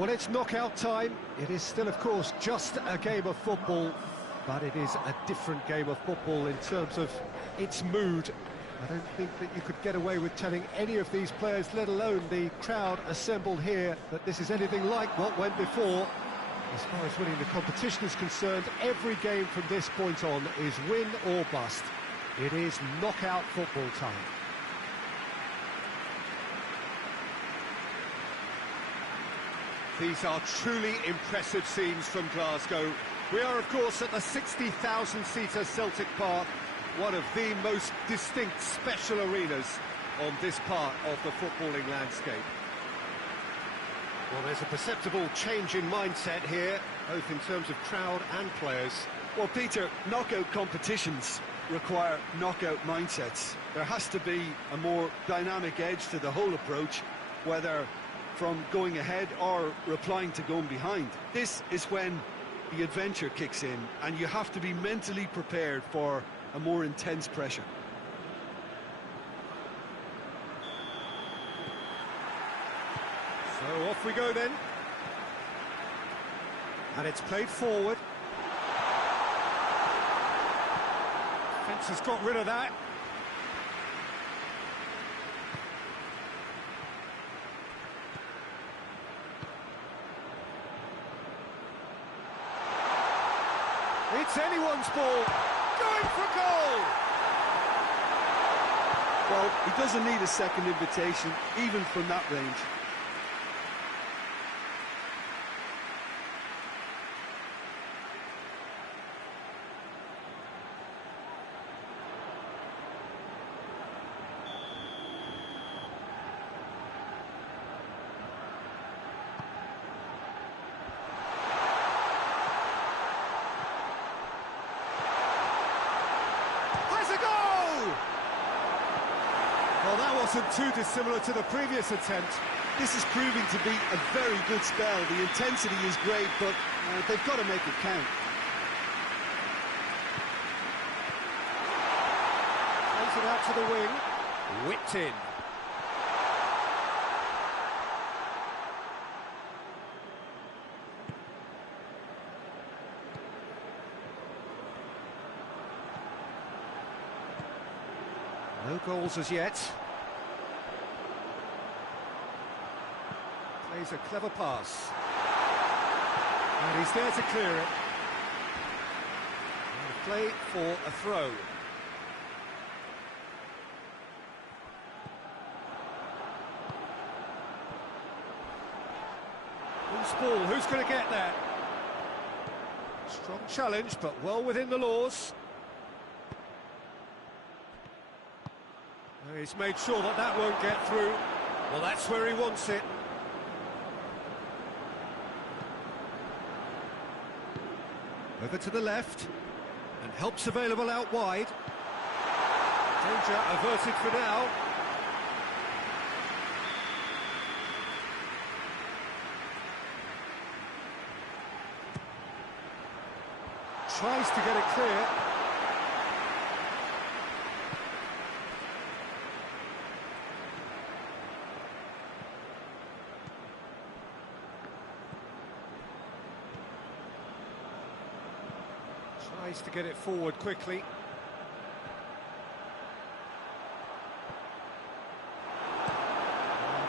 Well, it's knockout time. It is still, of course, just a game of football, but it is a different game of football in terms of its mood. I don't think that you could get away with telling any of these players, let alone the crowd assembled here, that this is anything like what went before. As far as winning the competition is concerned, every game from this point on is win or bust. It is knockout football time. These are truly impressive scenes from Glasgow. We are, of course, at the 60,000-seater Celtic Park, one of the most distinct special arenas on this part of the footballing landscape. Well, there's a perceptible change in mindset here, both in terms of crowd and players. Well, Peter, knockout competitions require knockout mindsets. There has to be a more dynamic edge to the whole approach, whether from going ahead or replying to going behind. This is when the adventure kicks in, and you have to be mentally prepared for a more intense pressure. So off we go then. And it's played forward. Defence has got rid of that. It's anyone's ball. Going for goal! Well, he doesn't need a second invitation, even from that range. Well, that wasn't too dissimilar to the previous attempt. This is proving to be a very good spell. The intensity is great, but they've got to make it count. Plays it out to the wing. Whipped in. No goals as yet. Plays a clever pass. And he's there to clear it. And play for a throw. Loose ball, who's going to get that? Strong challenge, but well within the laws. He's made sure that that won't get through. Well, that's where he wants it. Over to the left. And help's available out wide. Danger averted for now. Tries to get it clear. Tries to get it forward quickly.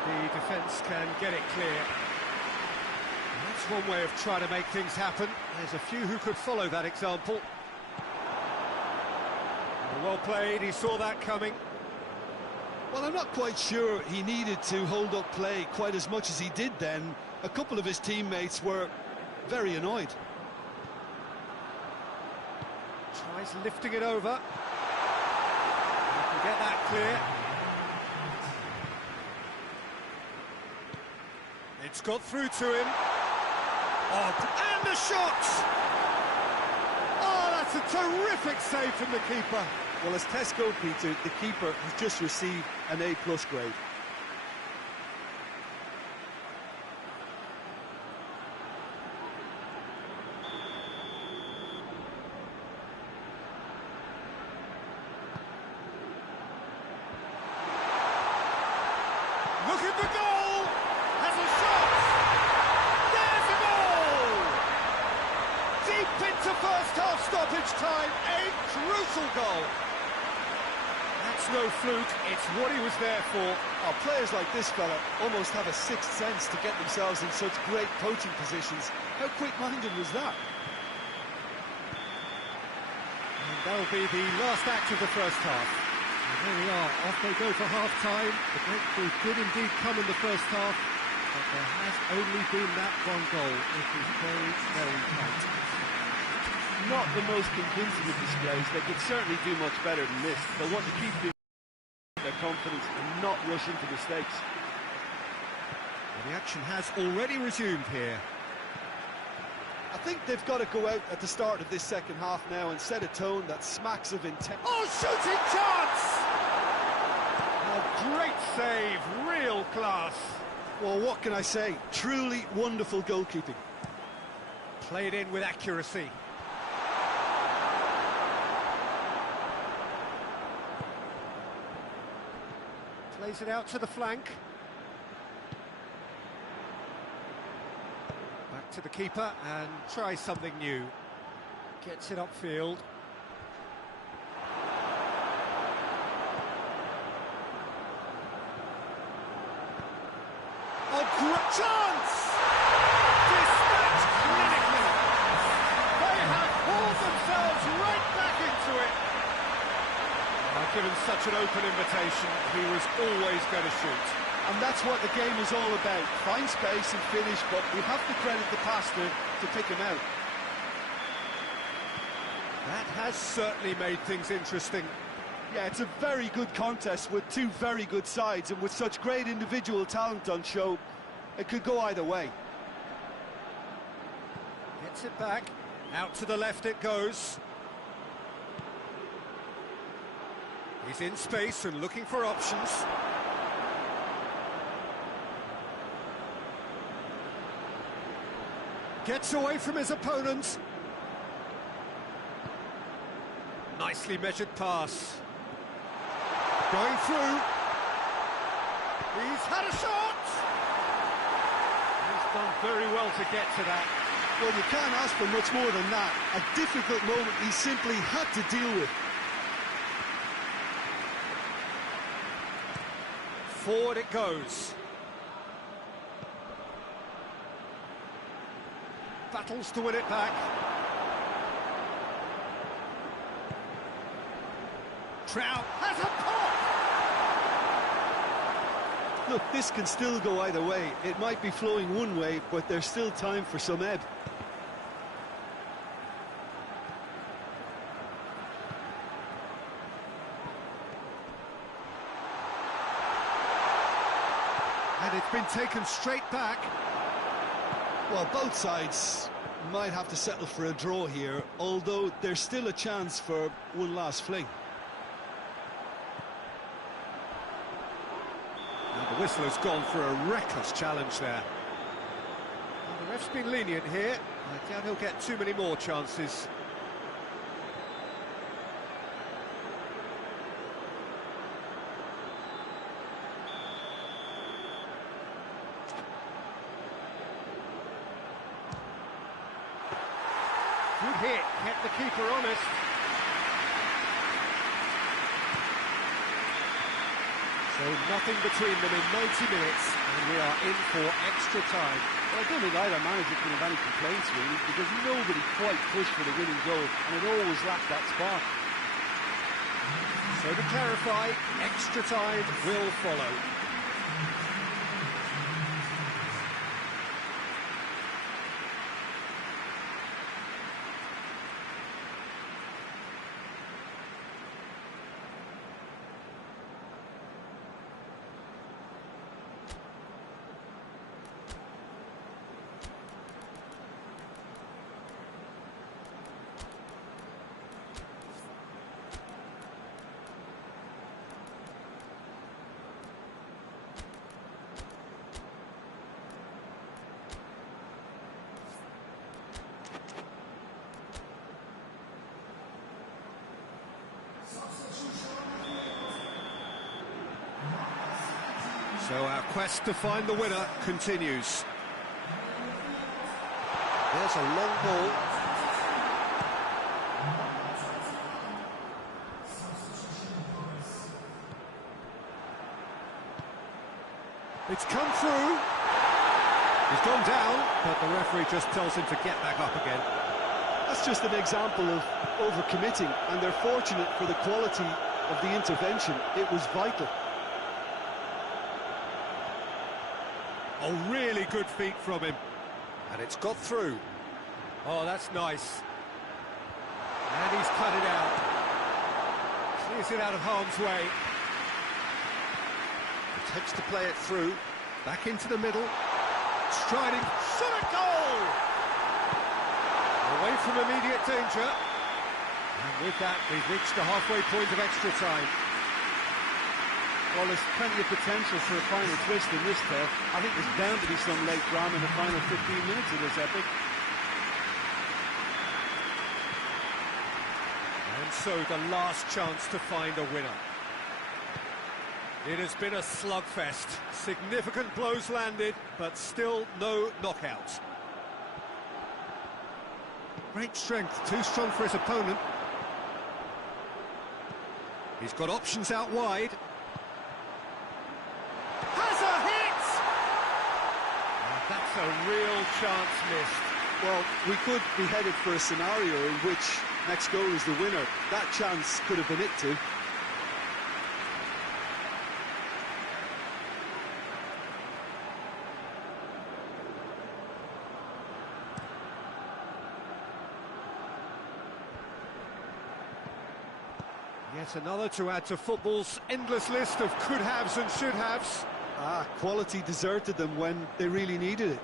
And the defence can get it clear. And that's one way of trying to make things happen. There's a few who could follow that example. Well played, he saw that coming. Well, I'm not quite sure he needed to hold up play quite as much as he did then. A couple of his teammates were very annoyed. Tries lifting it over. He can get that clear. It's got through to him. Oh, and the shot! Oh, that's a terrific save from the keeper. Well, as Tesco, Peter, the keeper has just received an A+ grade. Look at the goal! Has a shot! goal. That's no fluke, it's what he was there for. Oh, players like this fella almost have a sixth sense to get themselves in such great coaching positions. How quick-minded was that? And that'll be the last act of the first half. And there we are, off they go for half-time. The breakthrough did indeed come in the first half, but there has only been that one goal. It is very, very tight. Not the most convincing of displays. They could certainly do much better than this. They'll want to keep their confidence and not rush into mistakes. And the action has already resumed here. I think they've got to go out at the start of this second half now and set a tone that smacks of intent. Oh, shooting chance! A great save, real class. Well, what can I say? Truly wonderful goalkeeping. Played in with accuracy. Plays it out to the flank. Back to the keeper and tries something new. Gets it upfield. A great chance! Dispatched clinically. They have pulled themselves right back into it. Given such an open invitation, he was always going to shoot. And that's what the game is all about. Find space and finish, but we have to credit the passer to pick him out. That has certainly made things interesting. Yeah, it's a very good contest with two very good sides, and with such great individual talent on show, it could go either way. Gets it back, out to the left it goes. He's in space and looking for options. Gets away from his opponent. Nicely measured pass. Going through. He's had a shot! He's done very well to get to that. Well, you can't ask for much more than that. A difficult moment he simply had to deal with. Forward it goes. Battles to win it back. Trout has a pop! Look, this can still go either way. It might be flowing one way, but there's still time for some ebb. And it's been taken straight back. Well, both sides might have to settle for a draw here, although there's still a chance for one last fling. And the whistler's gone for a reckless challenge there. And the ref's been lenient here. I doubt he'll get too many more chances. Good hit, kept the keeper honest. So nothing between them in 90 minutes, and we are in for extra time. Well, I don't think either manager can have any complaints, really, because nobody quite pushed for the winning goal, and it always lacked that spark. So to clarify, extra time will follow. So our quest to find the winner continues. There's a long ball. It's come through. He's gone down, but the referee just tells him to get back up again. That's just an example of overcommitting, and they're fortunate for the quality of the intervention. It was vital. Oh, really good feet from him. And it's got through. Oh, that's nice. And he's cut it out. Clears it out of harm's way. Attempts to play it through. Back into the middle. Striding. Shot a goal! Away from immediate danger. And with that, we've reached the halfway point of extra time. Well, there's plenty of potential for a final twist in this tale. I think there's bound to be some late drama in the final 15 minutes of this epic. And so the last chance to find a winner. It has been a slugfest. Significant blows landed, but still no knockout. Great strength, too strong for his opponent. He's got options out wide. Has a hit! And that's a real chance missed. Well, we could be headed for a scenario in which next goal is the winner. That chance could have been it too. Yet another to add to football's endless list of could-haves and should-haves. Quality deserted them when they really needed it.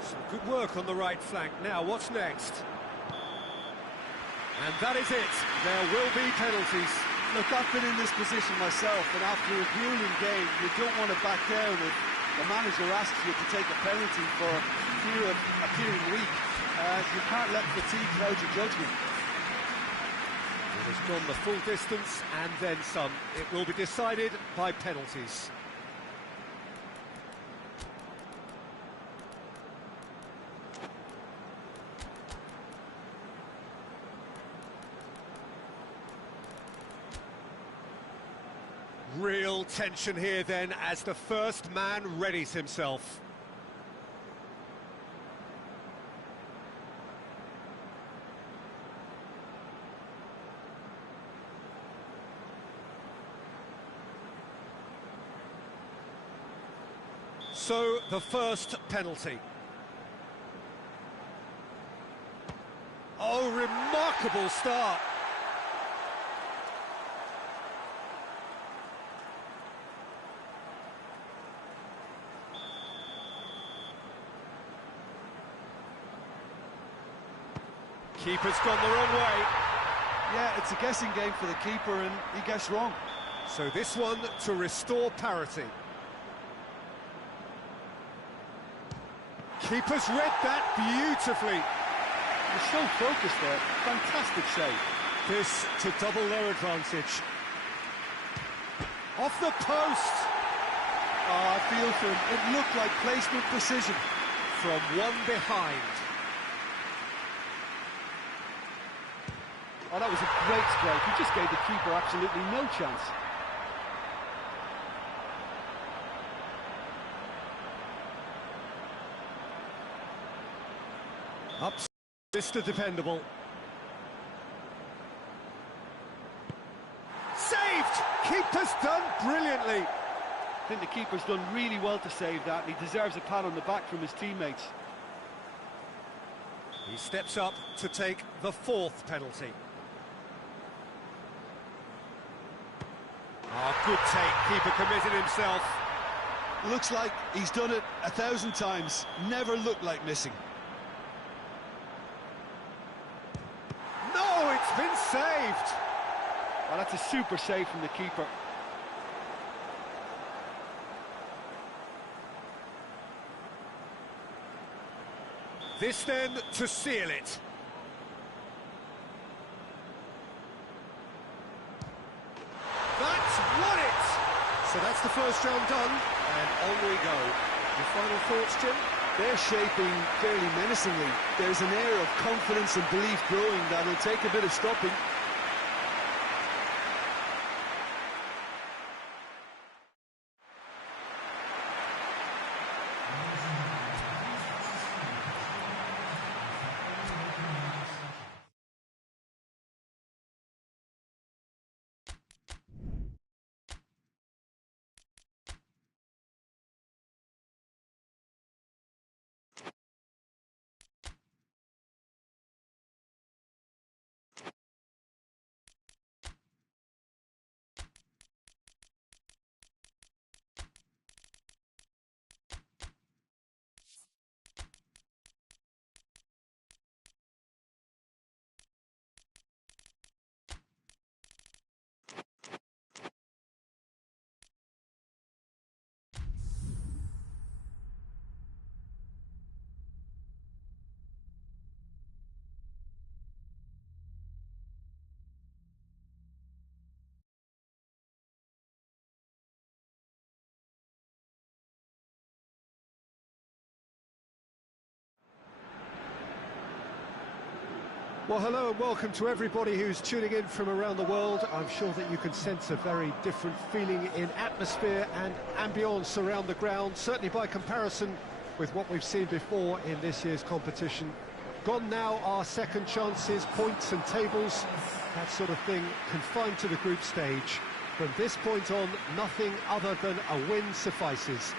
Some good work on the right flank. Now, what's next? And that is it. There will be penalties. Look, I've been in this position myself, and after a grueling game, you don't want to back down if the manager asks you to take a penalty for fear of appearing weak. You can't let fatigue cloud your judgment. It has gone the full distance and then some. It will be decided by penalties. Real tension here then as the first man readies himself. So, the first penalty. Oh, remarkable start. Keeper's gone the wrong way. Yeah, it's a guessing game for the keeper, and he guessed wrong. So this one to restore parity. Keeper's read that beautifully. He's so focused there. Fantastic save. This to double their advantage. Off the post. Oh, I feel for him. It looked like placement precision. From one behind. Oh, that was a great strike. He just gave the keeper absolutely no chance. Up, Mr. Dependable. Saved! Keeper's done brilliantly. I think the keeper's done really well to save that, and he deserves a pat on the back from his teammates. He steps up to take the fourth penalty. Oh, good take. Keeper committed himself. Looks like he's done it 1,000 times. Never looked like missing. No, it's been saved. Oh, that's a super save from the keeper. This then to seal it. That's won it! So that's the first round done, and on we go. Your final thoughts, Jim? They're shaping fairly menacingly. There's an air of confidence and belief growing that'll take a bit of stopping. Well, hello and welcome to everybody who's tuning in from around the world. I'm sure that you can sense a very different feeling in atmosphere and ambience around the ground, certainly by comparison with what we've seen before in this year's competition. Gone now are second chances, points and tables, that sort of thing confined to the group stage. From this point on, nothing other than a win suffices.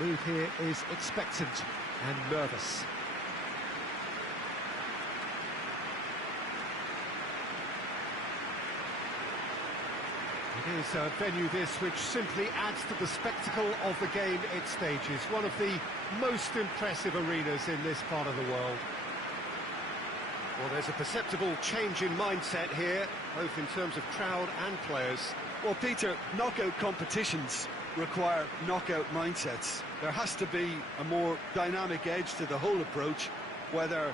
The mood here is expectant and nervous. It is a venue this which simply adds to the spectacle of the game it stages. One of the most impressive arenas in this part of the world. Well, there's a perceptible change in mindset here, both in terms of crowd and players. Well, Peter, knockout competitions require knockout mindsets. There has to be a more dynamic edge to the whole approach, whether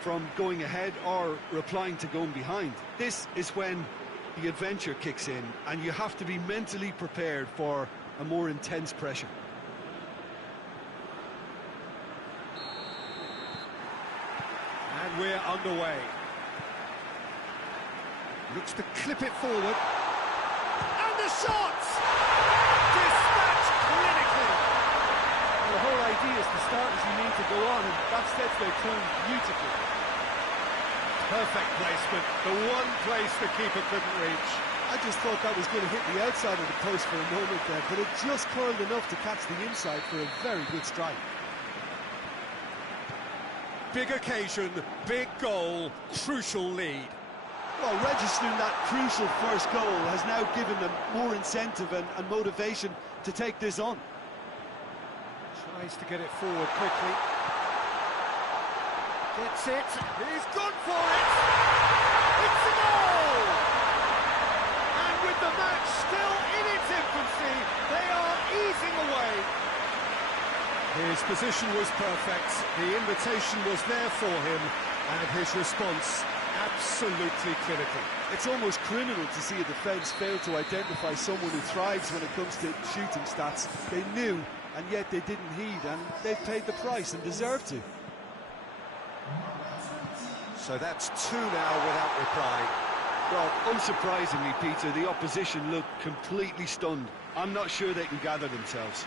from going ahead or replying to going behind. This is when the adventure kicks in, and you have to be mentally prepared for a more intense pressure. And we're underway. Looks to clip it forward. And the shot! Dispatched clinically! Well, the whole idea is to start as you need to go on, and that sets their tone beautifully. Perfect placement, the one place the keeper couldn't reach. I just thought that was going to hit the outside of the post for a moment there, but it just curled enough to catch the inside for a very good strike. Big occasion, big goal, crucial lead. Well, registering that crucial first goal has now given them more incentive and motivation to take this on. Tries to get it forward quickly. Gets it, he's gone for it! It's a goal! And with the match still in its infancy, they are easing away. His position was perfect, the invitation was there for him, and his response absolutely clinical. It's almost criminal to see a defence fail to identify someone who thrives when it comes to shooting stats. They knew, and yet they didn't heed, and they've paid the price and deserve to. So that's two now without reply. Well, unsurprisingly, Peter, the opposition look completely stunned. I'm not sure they can gather themselves.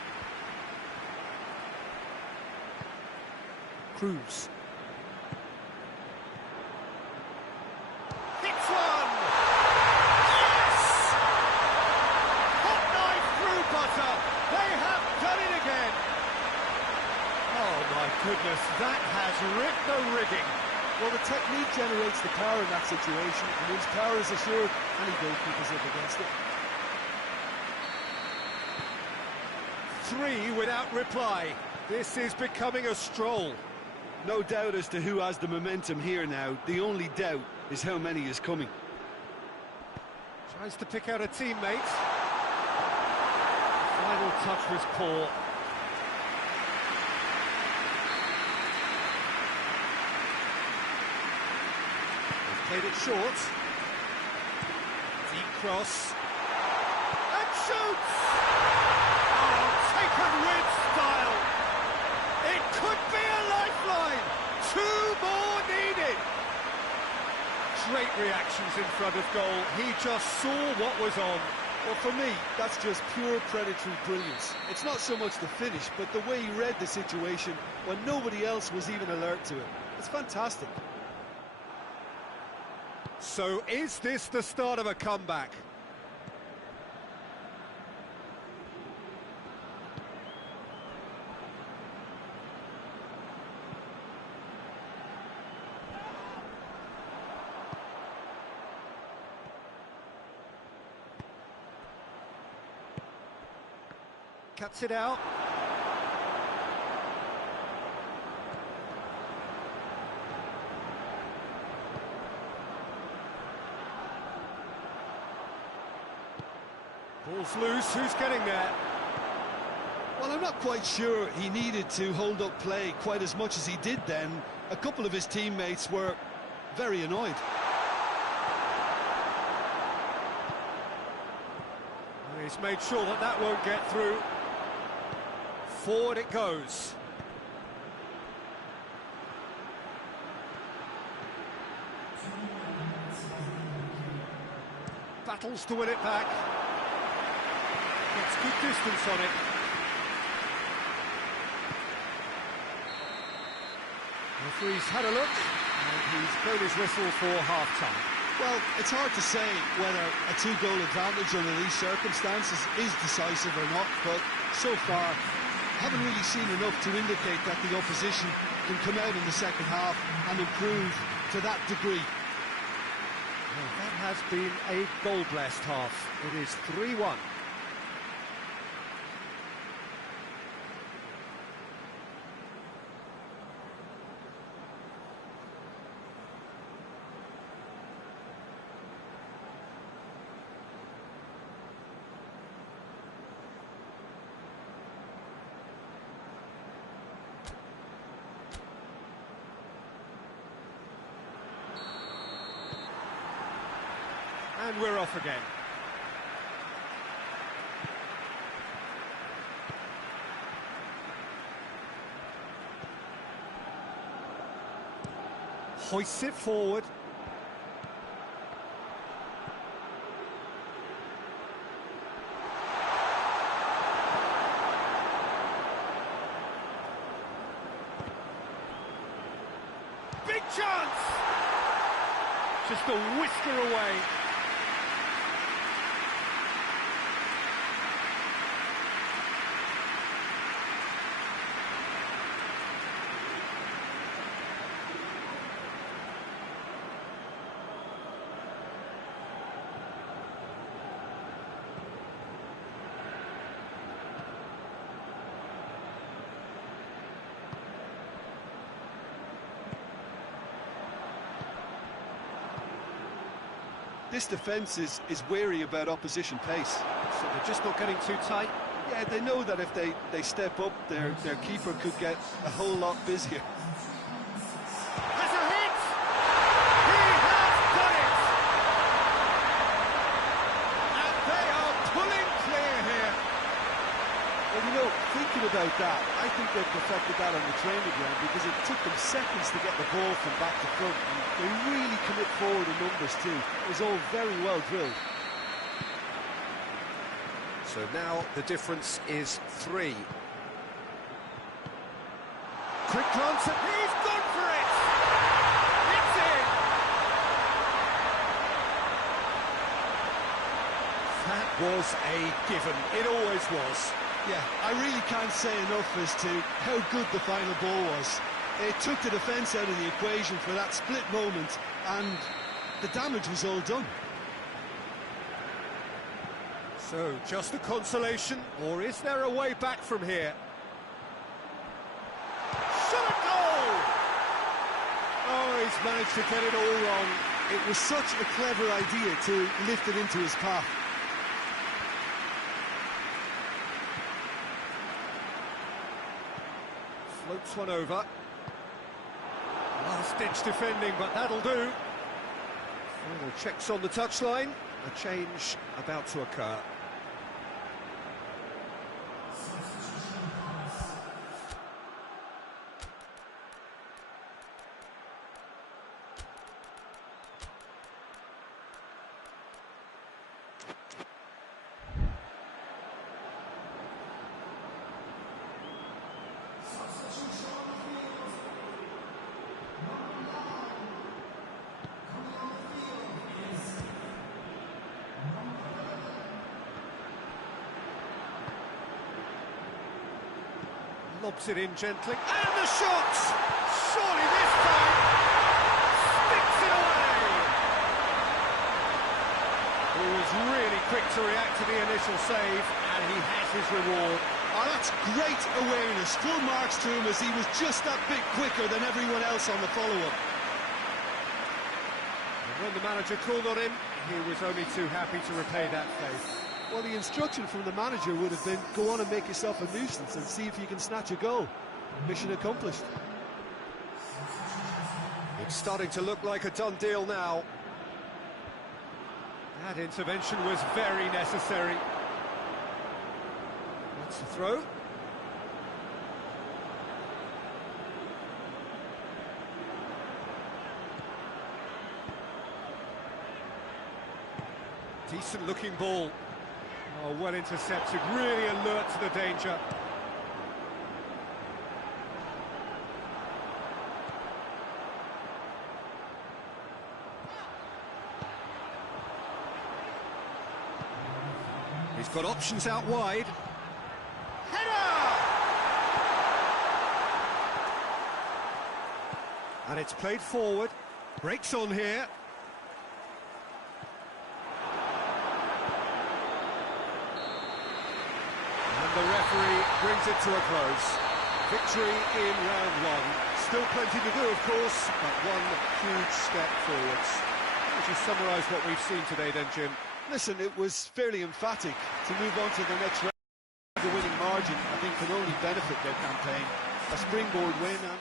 CRUZ. Hits one! Yes! Hot knife through butter. They have done it again. Oh my goodness, that has ripped the rigging. Well, the technique generates the power in that situation, and once power is assured, any goalkeeper's up against it. Three without reply. This is becoming a stroll. No doubt as to who has the momentum here now. The only doubt is how many is coming. Tries to pick out a teammate. Final touch was poor. Played it short. Deep cross. And shoots! Oh, taken with style! It could be a lifeline. 2 more needed. Great reactions in front of goal. He just saw what was on. Well, for me, that's just pure predatory brilliance. It's not so much the finish, but the way he read the situation when nobody else was even alert to it. It's fantastic. So is this the start of a comeback? Cuts it out. Ball's loose, who's getting there? Well, I'm not quite sure he needed to hold up play quite as much as he did then. A couple of his teammates were very annoyed. He's made sure that that won't get through. Forward it goes. Battles to win it back. Gets good distance on it. Referee's had a look, and he's blown his whistle for half-time. Well, it's hard to say whether a 2-goal advantage under these circumstances is decisive or not, but so far, haven't really seen enough to indicate that the opposition can come out in the second half and improve to that degree. Well, that has been a goal-blessed half. It is 3-1. And we're off again. Hoists it forward. Big chance! Just a whisker away. This defence is wary about opposition pace. So they're just not getting too tight. Yeah, they know that if they step up, their keeper could get a whole lot busier. Has a hit! He has done it! And they are pulling clear here. Well, you know, thinking about that, I think they perfected that on the training ground because it took them seconds to get the ball from back to front. And they really commit forward in numbers too. It was all very well drilled. So now the difference is 3. Quick glance at... He's gone for it! It's in! That was a given. It always was. Yeah, I really can't say enough as to how good the final ball was. It took the defence out of the equation for that split moment, and the damage was all done. So, just a consolation, or is there a way back from here? Shot a goal! Oh, he's managed to get it all wrong. It was such a clever idea to lift it into his path. Floats one over. Last-ditch defending, but that'll do. Final checks on the touchline. A change about to occur. lobs it in gently. And the shot! Surely this time sticks it away! He was really quick to react to the initial save, and he has his reward. Oh, that's great awareness. Full marks to him as he was just that bit quicker than everyone else on the follow-up. And when the manager called on him, he was only too happy to repay that faith. Well, the instruction from the manager would have been, go on and make yourself a nuisance and see if you can snatch a goal. Mission accomplished. It's starting to look like a done deal now. That intervention was very necessary. That's the throw. Decent looking ball. Oh, well intercepted, really alert to the danger. He's got options out wide. Header! And it's played forward. Breaks on here. The referee brings it to a close. Victory in round one. Still plenty to do, of course, but one huge step forwards. Would you summarise what we've seen today then, Jim? Listen, it was fairly emphatic. To move on to the next round, the winning margin, I think, can only benefit their campaign. A springboard win and...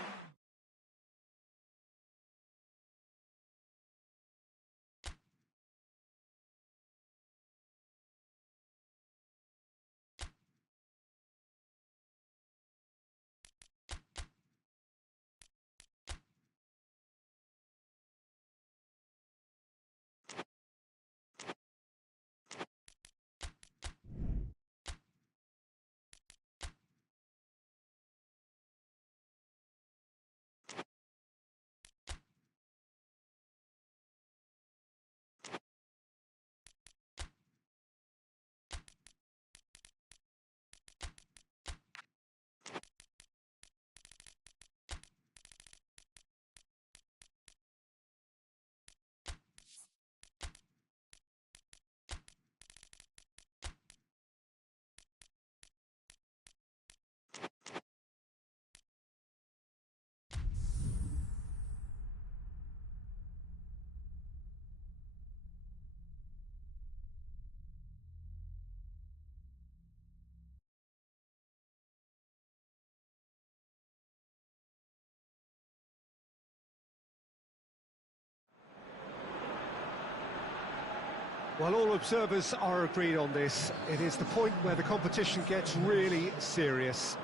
Well, all observers are agreed on this. It is the point where the competition gets really serious.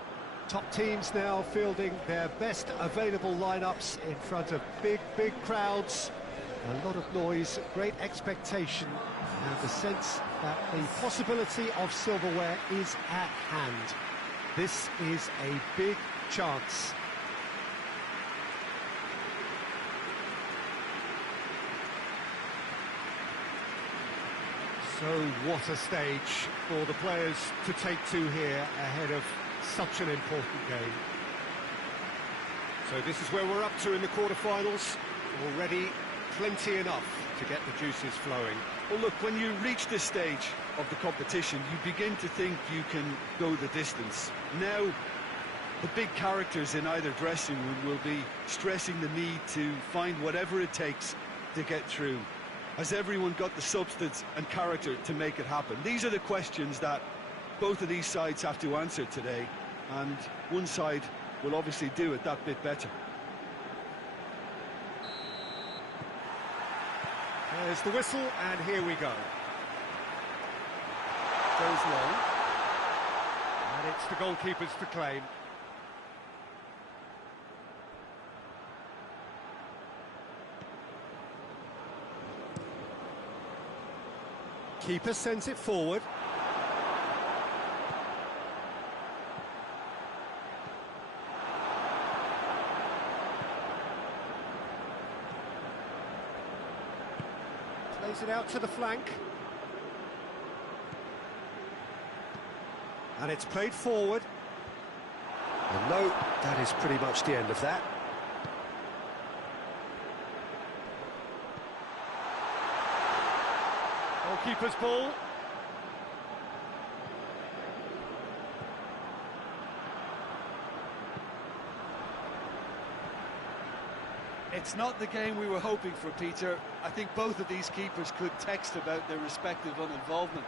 Top teams now fielding their best available lineups in front of big crowds. A lot of noise, great expectation, and the sense that the possibility of silverware is at hand. This is a big chance. So what a stage for the players to take to here ahead of such an important game. So this is where we're up to in the quarterfinals. Already plenty enough to get the juices flowing. Well, look, when you reach this stage of the competition, you begin to think you can go the distance. Now, the big characters in either dressing room will be stressing the need to find whatever it takes to get through. Has everyone got the substance and character to make it happen? These are the questions that both of these sides have to answer today, and one side will obviously do it that bit better. There's the whistle, and here we go. Goes long, and it's the goalkeepers to claim. Keeper sends it forward. Plays it out to the flank. And it's played forward. And no, that is pretty much the end of that. Goalkeeper's ball. It's not the game we were hoping for, Peter. I think both of these keepers could text about their respective uninvolvement.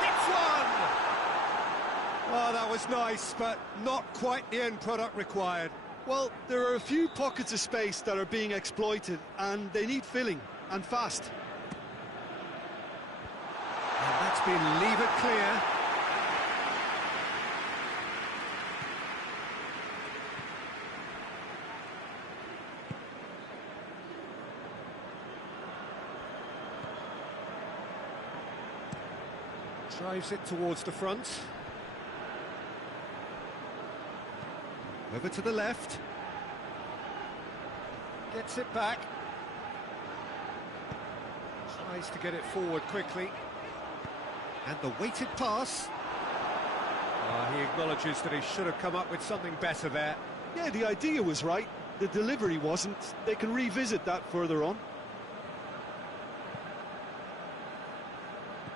Hits one! Oh, that was nice, but not quite the end product required. Well, there are a few pockets of space that are being exploited, and they need filling, and fast. And that's been levered clear. Drives it towards the front. Over to the left. Gets it back. Tries to get it forward quickly. And the weighted pass. He acknowledges that he should have come up with something better there. Yeah, the idea was right. The delivery wasn't. They can revisit that further on.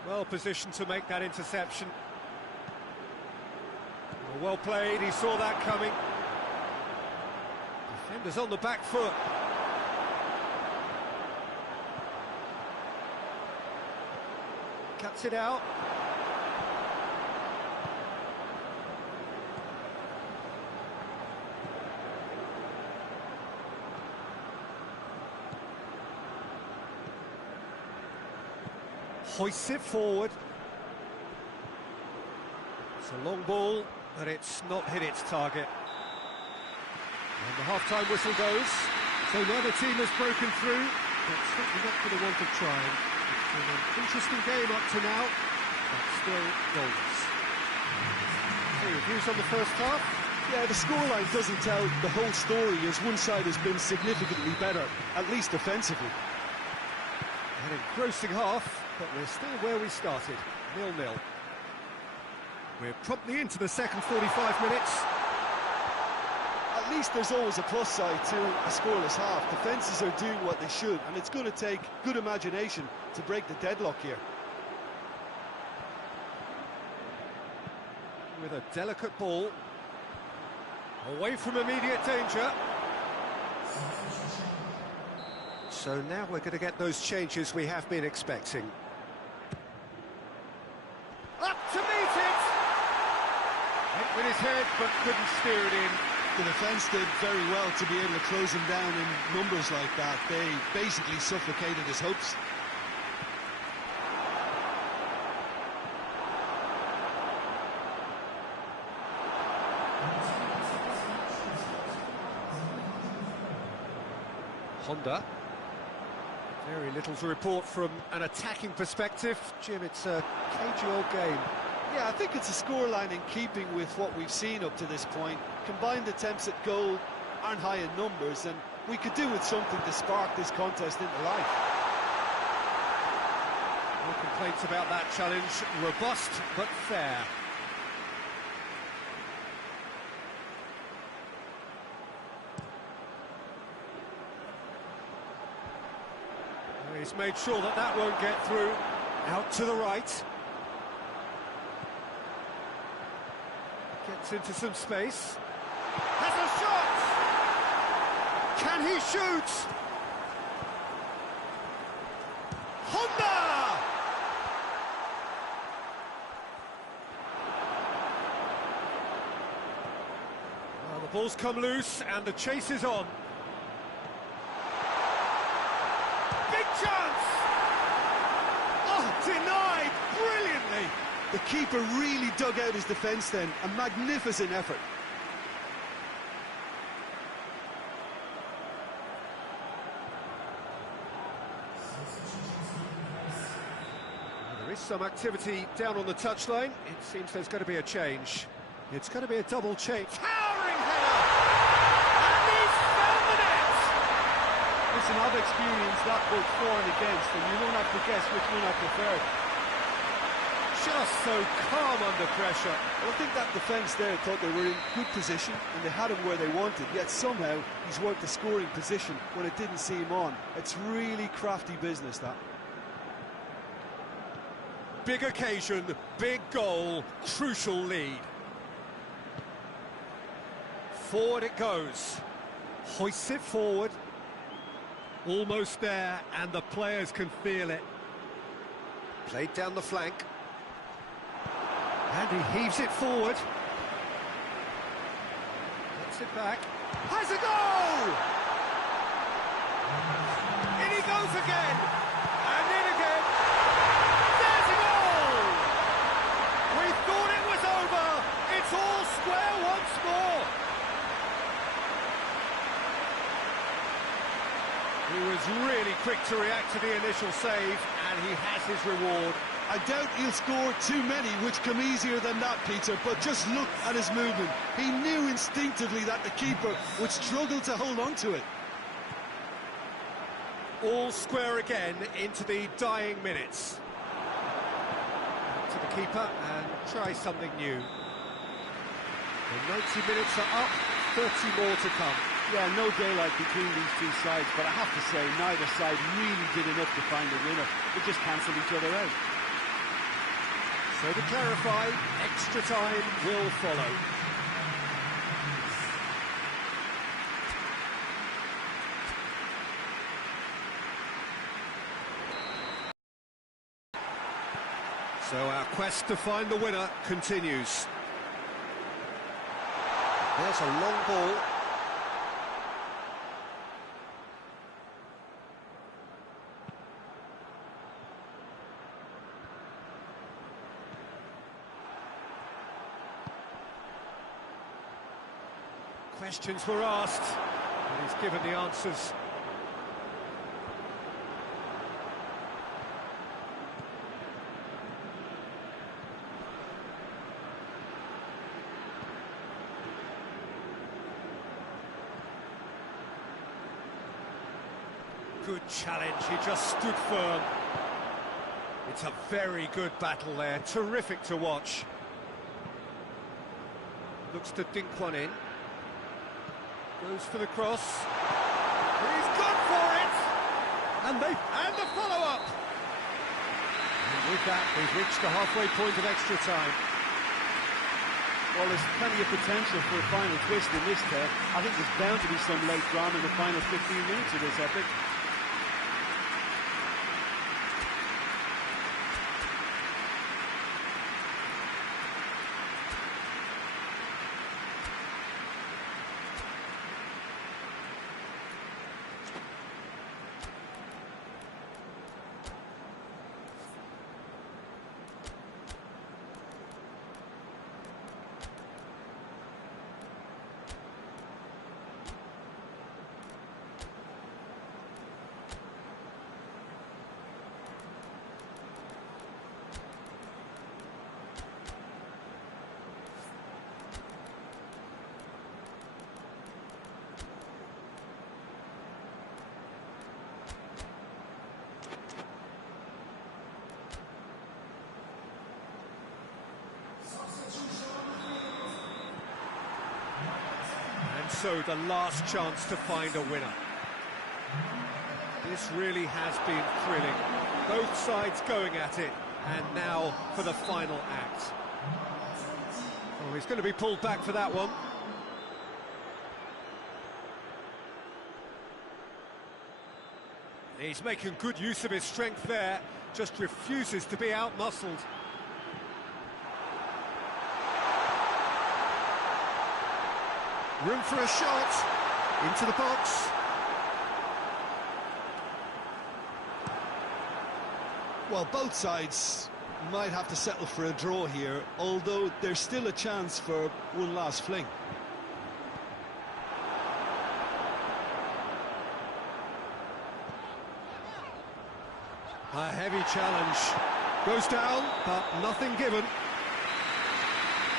Well positioned to make that interception. Well played, he saw that coming. Defenders on the back foot. Cuts it out. Hoists it forward. It's a long ball, but it's not hit its target. And the half-time whistle goes. So neither team has broken through, but certainly not for the want of trying. It's been an interesting game up to now, but still goalless. So your views on the first half? Yeah, the scoreline doesn't tell the whole story, as one side has been significantly better, at least offensively. An engrossing half, but we're still where we started, 0-0. We're promptly into the second 45 minutes. At least there's always a plus side to a scoreless half. Defences are doing what they should, and it's going to take good imagination to break the deadlock here. With a delicate ball. Away from immediate danger. So now we're going to get those changes we have been expecting. Up to meet it! Hit with his head, but couldn't steer it in. The defence did very well to be able to close him down in numbers like that. They basically suffocated his hopes. Honda. Very little to report from an attacking perspective. Jim, it's a cagey old game. Yeah, I think it's a scoreline in keeping with what we've seen up to this point. Combined attempts at goal aren't high in numbers, and we could do with something to spark this contest into life. No complaints about that challenge. Robust, but fair. He's made sure that that won't get through. Out to the right. Gets into some space. Has a shot! Can he shoot? Honda! Well, the ball's come loose and the chase is on. Chance! Oh, denied brilliantly! The keeper really dug out his defence then. A magnificent effort. Well, there is some activity down on the touchline. It seems there's going to be a change. It's going to be a double change. Towering header! And he's found the net! Listen, I've experienced that both for and against, and you don't have to guess which one I prefer. just so calm under pressure. Well, I think that defence there thought they were in good position and they had him where they wanted, yet somehow he's worked the scoring position when it didn't see him on. It's really crafty business, that. Big occasion, big goal, crucial lead. Forward it goes. Hoists it forward. Almost there, and the players can feel it. Played down the flank. And he heaves it forward. Gets it back. Has a goal! In he goes again! And in again! There's a goal! We thought it was over! It's all square once more! He was really quick to react to the initial save, and he has his reward. I doubt he'll score too many, which come easier than that, Peter, but just look at his movement. He knew instinctively that the keeper would struggle to hold on to it. All square again into the dying minutes. To the keeper and try something new. The 90 minutes are up, 30 more to come. Yeah, no daylight between these two sides, but I have to say, neither side really did enough to find a winner. They just cancelled each other out. So to clarify, extra time will follow. So our quest to find the winner continues. There's a long ball. Questions were asked, and he's given the answers. Good challenge, he just stood firm. It's a very good battle there, terrific to watch. Looks to dink one in. Goes for the cross. He's gone for it! And the follow-up! And with that, we've reached the halfway point of extra time. Well, there's plenty of potential for a final twist in this tale. I think there's bound to be some late drama in the final 15 minutes of this epic. So the last chance to find a winner. This really has been thrilling. Both sides going at it, and now for the final act. Oh, he's going to be pulled back for that one. He's making good use of his strength there, just refuses to be out-muscled. Room for a shot, into the box. Well, both sides might have to settle for a draw here, although there's still a chance for one last fling. A heavy challenge. Goes down, but nothing given.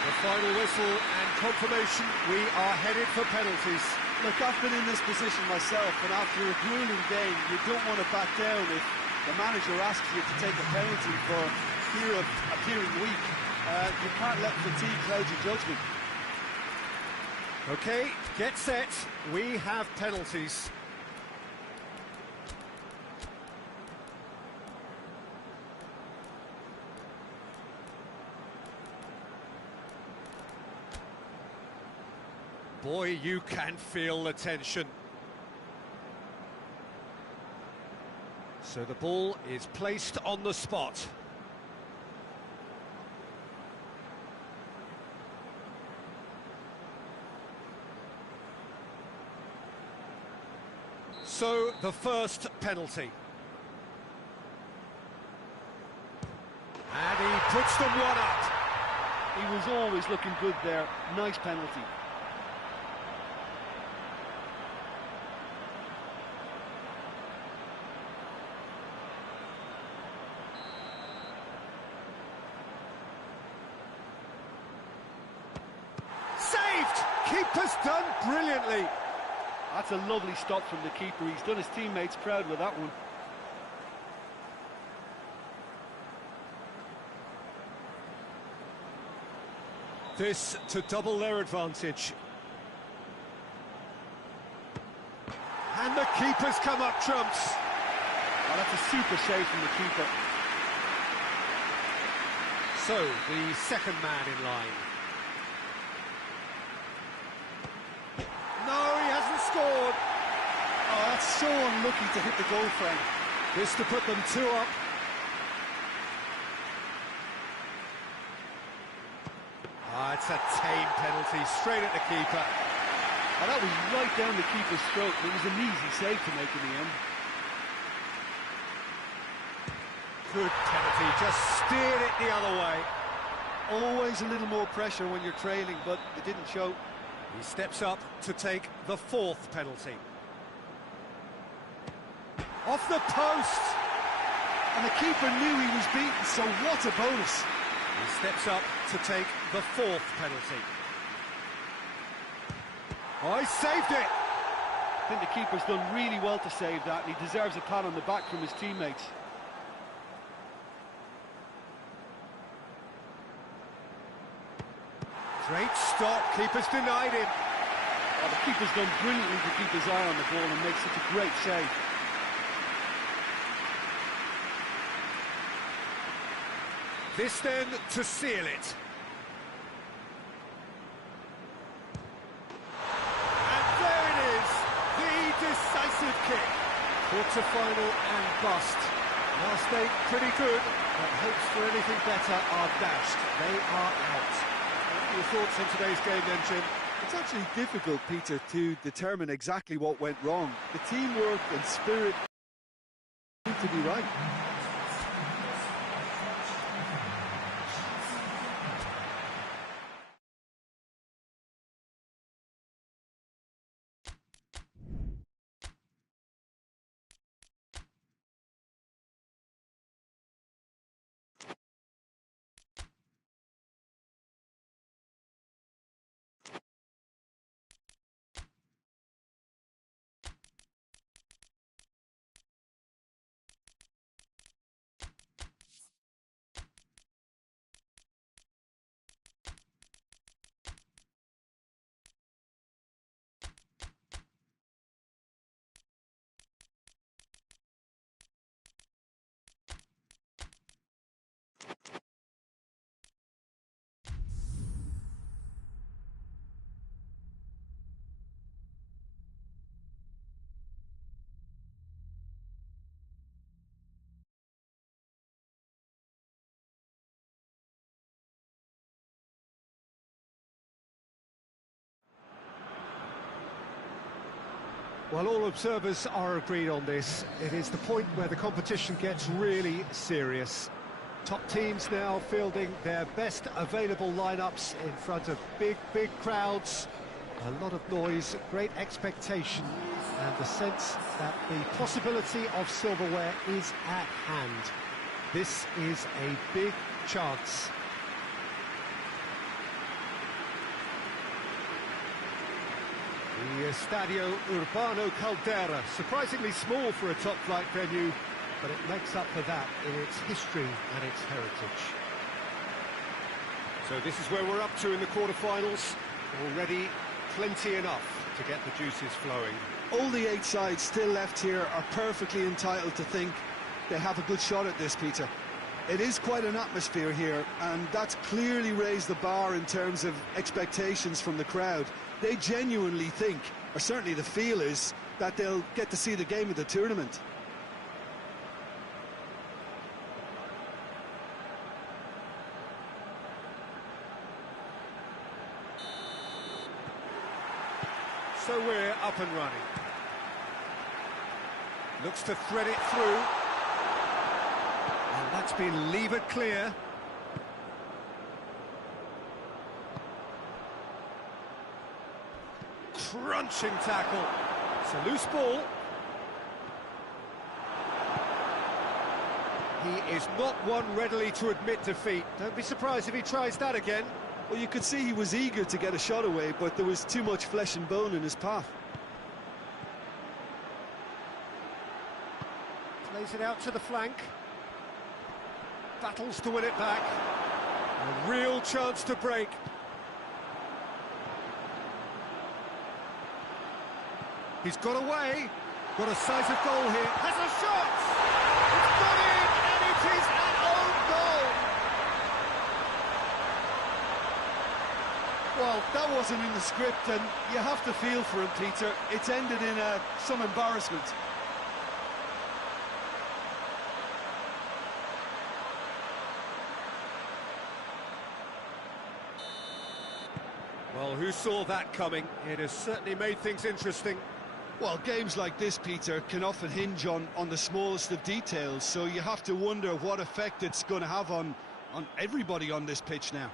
The final whistle and confirmation, we are headed for penalties. Look, I've been in this position myself, and after a grueling game, you don't want to back down if the manager asks you to take a penalty for fear of appearing weak. You can't let fatigue cloud your judgment. Okay, get set. We have penalties. Boy, you can feel the tension. So the ball is placed on the spot. So the first penalty. And he puts them one up. He was always looking good there. Nice penalty. Keeper's done brilliantly. That's a lovely stop from the keeper. He's done his teammates proud with that one. This to double their advantage. And the keeper's come up trumps. Oh, that's a super save from the keeper. So, the second man in line. No, he hasn't scored. Oh, that's so unlucky to hit the goal frame. This to put them 2 up. Ah, it's a tame penalty, straight at the keeper. Oh, that was right down the keeper's throat. It was an easy save to make in the end. Good penalty, just steered it the other way. Always a little more pressure when you're trailing, but it didn't show. He steps up to take the 4th penalty. Off the post! And the keeper knew he was beaten, so what a bonus. He steps up to take the 4th penalty. Oh, he saved it! I think the keeper's done really well to save that, and he deserves a pat on the back from his teammates. Great stop, keeper's denied him. Oh, the keeper's done brilliantly to keep his eye on the ball and make such a great save. This then to seal it. And there it is, the decisive kick. Quarter-final and bust. Last eight pretty good, but hopes for anything better are dashed. They are out. What are your thoughts on today's game then, Jim? It's actually difficult, Peter, to determine exactly what went wrong. The teamwork and spirit need to be right. Well, all observers are agreed on this. It is the point where the competition gets really serious. Top teams now fielding their best available lineups in front of big crowds. A lot of noise, great expectation, and the sense that the possibility of silverware is at hand. This is a big chance. The Estadio Urbano Caldera, surprisingly small for a top-flight venue, but it makes up for that in its history and its heritage. So this is where we're up to in the quarter-finals. Already plenty enough to get the juices flowing. All the 8 sides still left here are perfectly entitled to think they have a good shot at this, Peter. It is quite an atmosphere here, and that's clearly raised the bar in terms of expectations from the crowd. They genuinely think, or certainly the feel is, that they'll get to see the game of the tournament. So we're up and running. Looks to thread it through. And that's been levered clear. Crunching tackle. It's a loose ball. He is not one readily to admit defeat. Don't be surprised if he tries that again. Well, you could see he was eager to get a shot away, but there was too much flesh and bone in his path. Plays it out to the flank. Battles to win it back. A real chance to break. He's got away. Got a sight of goal here. Has a shot! It's got in, and it is an own goal! Well, that wasn't in the script, and you have to feel for him, Peter. It's ended in some embarrassment. Well, who saw that coming? It has certainly made things interesting. Well, games like this, Peter, can often hinge on the smallest of details, so you have to wonder what effect it's going to have on everybody on this pitch now.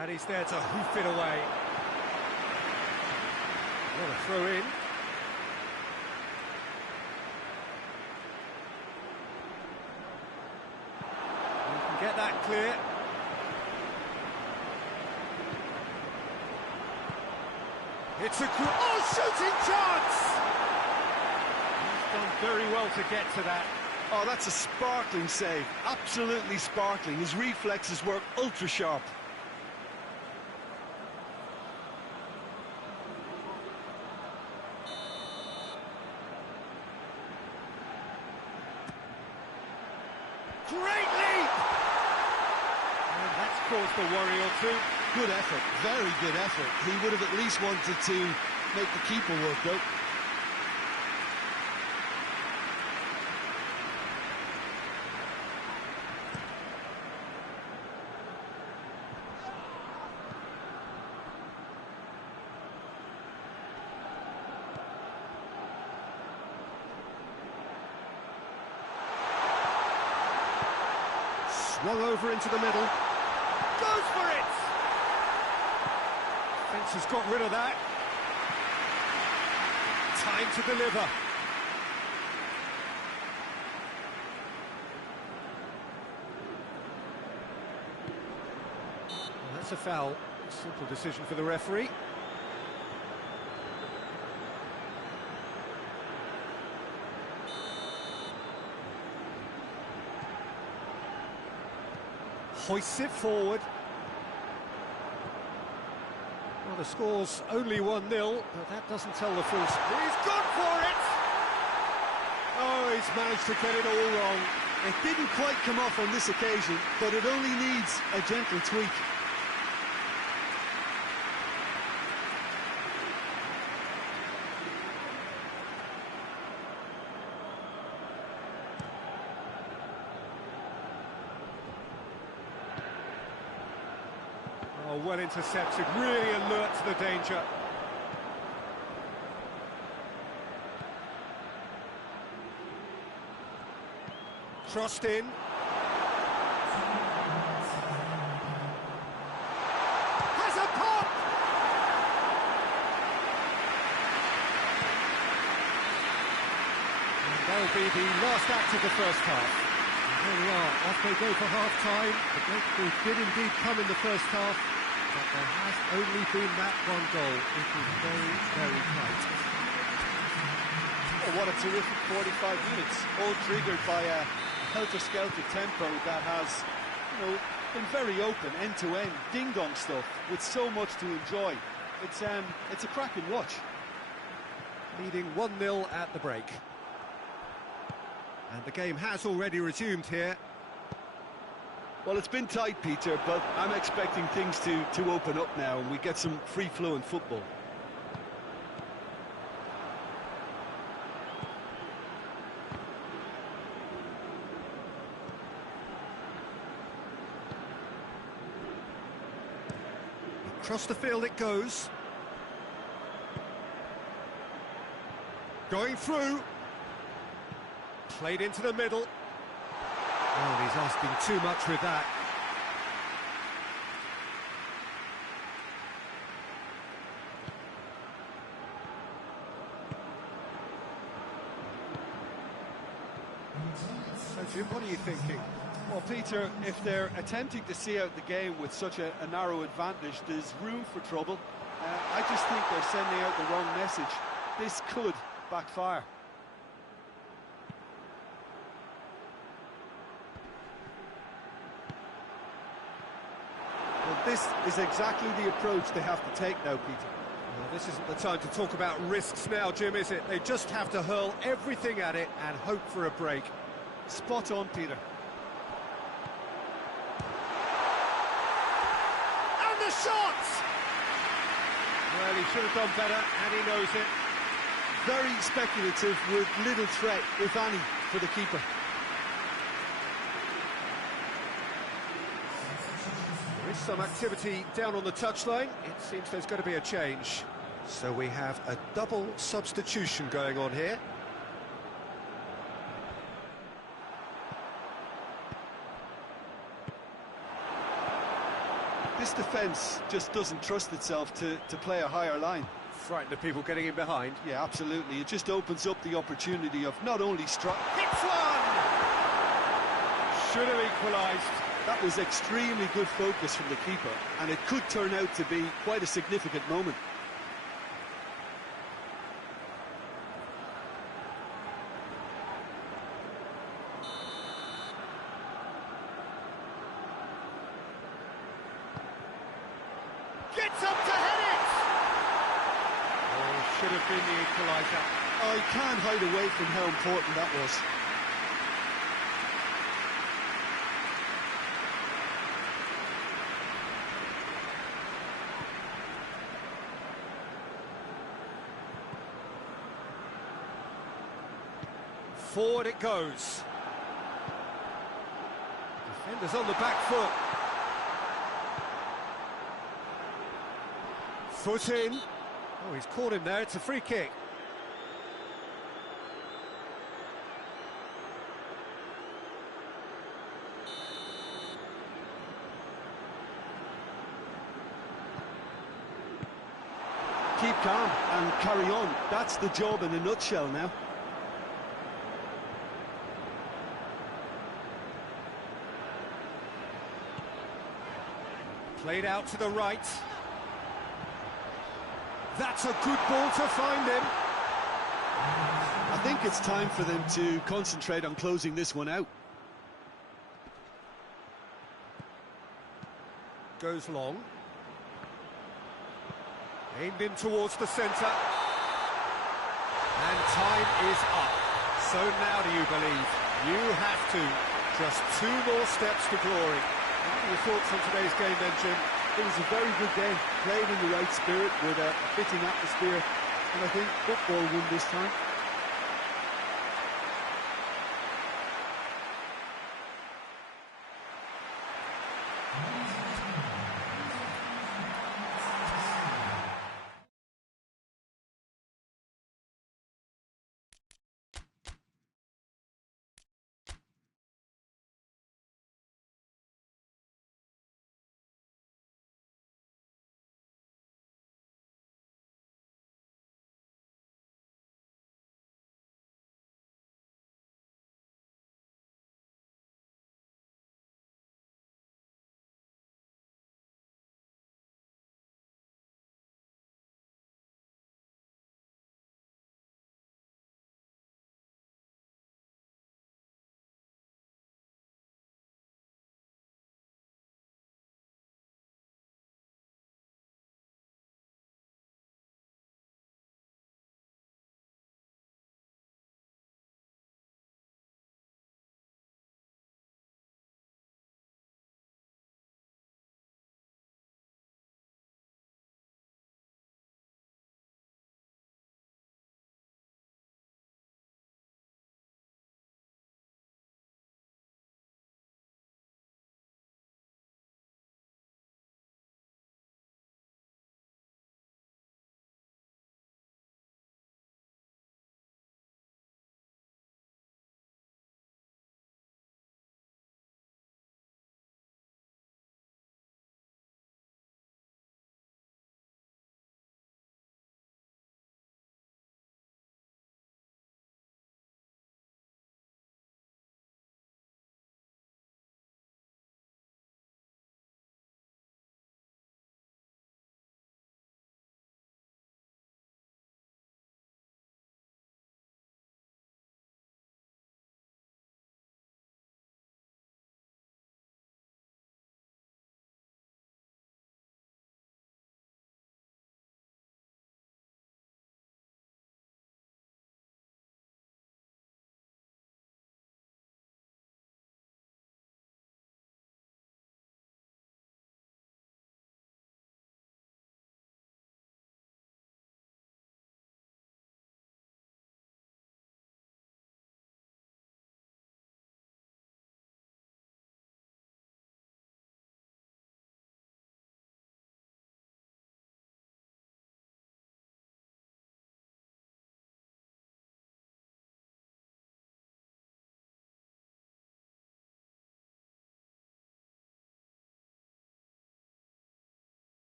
And he's there to hoof it away. What a throw in. You can get that clear. It's a shooting chance! He's done very well to get to that. Oh, that's a sparkling save. Absolutely sparkling. His reflexes were ultra sharp. Great leap! And that's caused a worry or two. Good effort, very good effort. He would have at least wanted to make the keeper work, though. Swung over into the middle. Goes for it! Fence has got rid of that. Time to deliver. Well, that's a foul. Simple decision for the referee. Hoists it forward. Well, the score's only 1-0, but that doesn't tell the full story. He's gone for it! Oh, he's managed to get it all wrong. It didn't quite come off on this occasion, but it only needs a gentle tweak. Oh, well intercepted, really alert to the danger. Crossed in. Has a pop! And that'll be the last act of the first half. And there we are, off they go for half-time. The breakthrough did indeed come in the first half, but there has only been that one goal. It is very, very tight. Oh, what a terrific 45 minutes, all triggered by a helter-skelter tempo that has, been very open, end-to-end, ding-dong stuff, with so much to enjoy. It's a cracking watch. Leading 1-0 at the break. And the game has already resumed here. Well, it's been tight, Peter, but I'm expecting things to open up now and we get some free-flowing football. Across the field it goes. Going through. Played into the middle. Oh, he's asking too much with that. So, Jim, what are you thinking? Well, Peter, if they're attempting to see out the game with such a narrow advantage, there's room for trouble. I just think they're sending out the wrong message. This could backfire. Well, this is exactly the approach they have to take now, Peter. Well, this isn't the time to talk about risks now, Jim, is it? They just have to hurl everything at it and hope for a break. Spot on, Peter. And the shot! Well, he should have done better, and he knows it. Very speculative with little threat, if any, for the keeper. There is some activity down on the touchline. It seems there's going to be a change. So we have a double substitution going on here. This defence just doesn't trust itself to play a higher line. Frighten the people getting in behind. Yeah, absolutely. It just opens up the opportunity of not only strike... Hits one! Should have equalised. That was extremely good focus from the keeper, and it could turn out to be quite a significant moment. Gets up to head it! Oh, should have been the equaliser. I can't hide away from how important that was. Forward it goes. Defenders on the back foot. Foot in. Oh, he's caught him there. It's a free kick. Keep calm and carry on. That's the job in a nutshell now. Played out to the right. That's a good ball to find him. I think it's time for them to concentrate on closing this one out. Goes long. Aimed in towards the centre. And time is up. So now do you believe? You have to. Just 2 more steps to glory. What are your thoughts on today's game then, Jim? It was a very good game, played in the right spirit with a fitting atmosphere, and I think football won this time.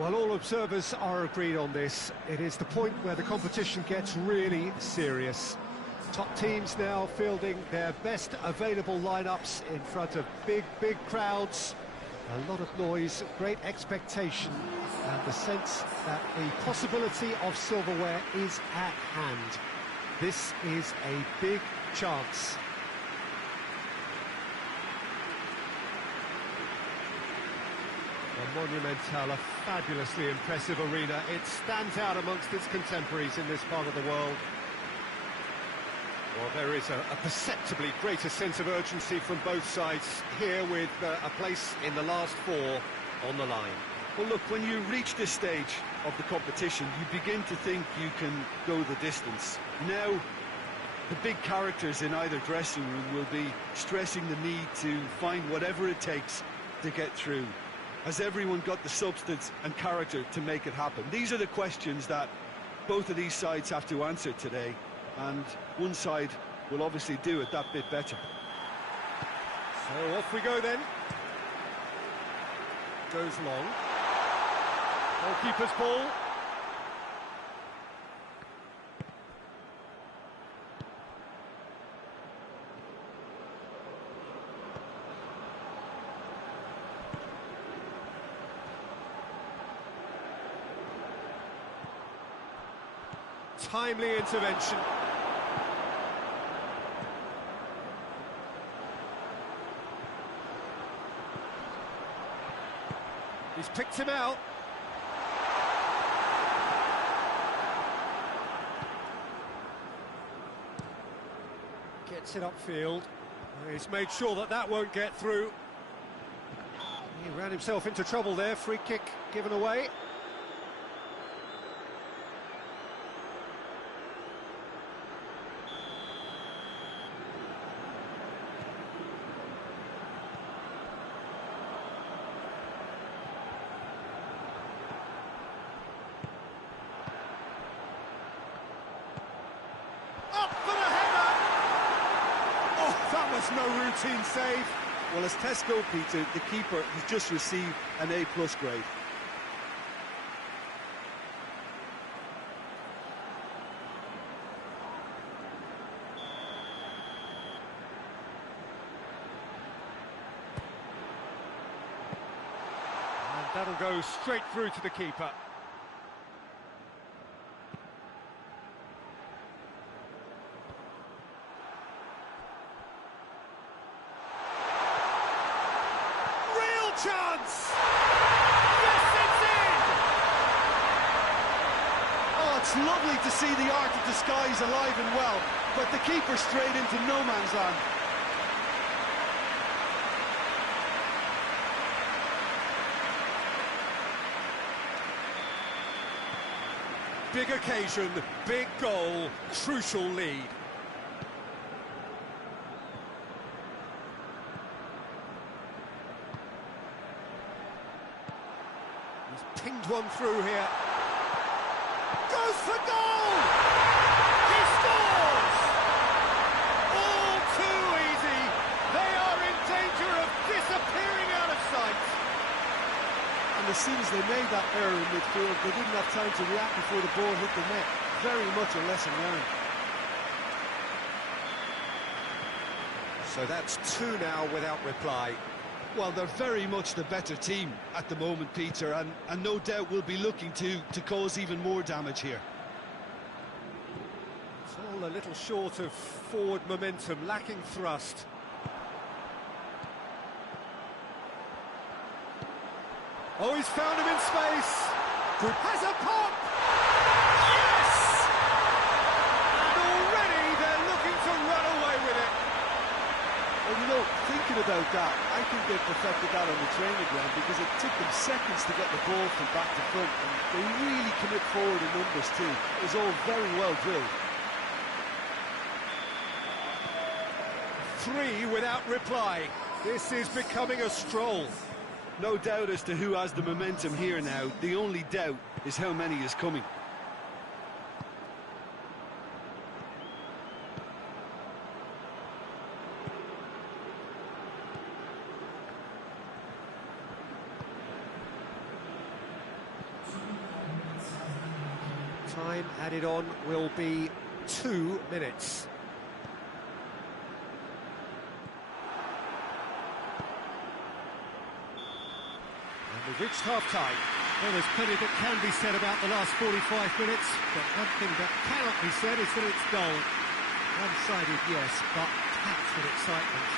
Well, all observers are agreed on this. It is the point where the competition gets really serious. Top teams now fielding their best available lineups in front of big crowds. A lot of noise, great expectation, and the sense that the possibility of silverware is at hand. This is a big chance. A Monumental, a fabulously impressive arena. It stands out amongst its contemporaries in this part of the world. Well, there is a perceptibly greater sense of urgency from both sides here, with a place in the last four on the line. Well, look, when you reach this stage of the competition, you begin to think you can go the distance. Now, the big characters in either dressing room will be stressing the need to find whatever it takes to get through. Has everyone got the substance and character to make it happen? These are the questions that both of these sides have to answer today, and one side will obviously do it that bit better. So off we go then. Goes long. Goalkeeper's ball. Timely intervention. He's picked him out. Gets it upfield. He's made sure that that won't get through. He ran himself into trouble there. Free kick given away. No routine save. Well, as Tesco, Peter, the keeper has just received an A+ grade. And that'll go straight through to the keeper. Chance! Yes, it's in! Oh, it's lovely to see the art of disguise alive and well, but the keeper straight into no man's land. Big occasion, big goal, crucial lead. Pinged one through here. Goes for goal! He scores! All too easy. They are in danger of disappearing out of sight. And as soon as they made that error in midfield, they didn't have time to react before the ball hit the net. Very much a lesson learned. So that's two now without reply. Well, they're very much the better team at the moment, Peter, and no doubt will be looking to cause even more damage here. It's all a little short of forward momentum, lacking thrust. Oh, he's found him in space. Has a pop! Yes! And already they're looking to run away with it. Well, you know, thinking about that, I think they perfected that on the training ground, because it took them seconds to get the ball from back to front, and they really commit forward in numbers too. It was all very well drilled. 3 without reply. This is becoming a stroll. No doubt as to who has the momentum here now. The only doubt is how many is coming. Time added on will be 2 minutes. And we've reached half-time. Well, there's plenty that can be said about the last 45 minutes, but one thing that cannot be said is that it's dull. One-sided, yes, but packed with excitement.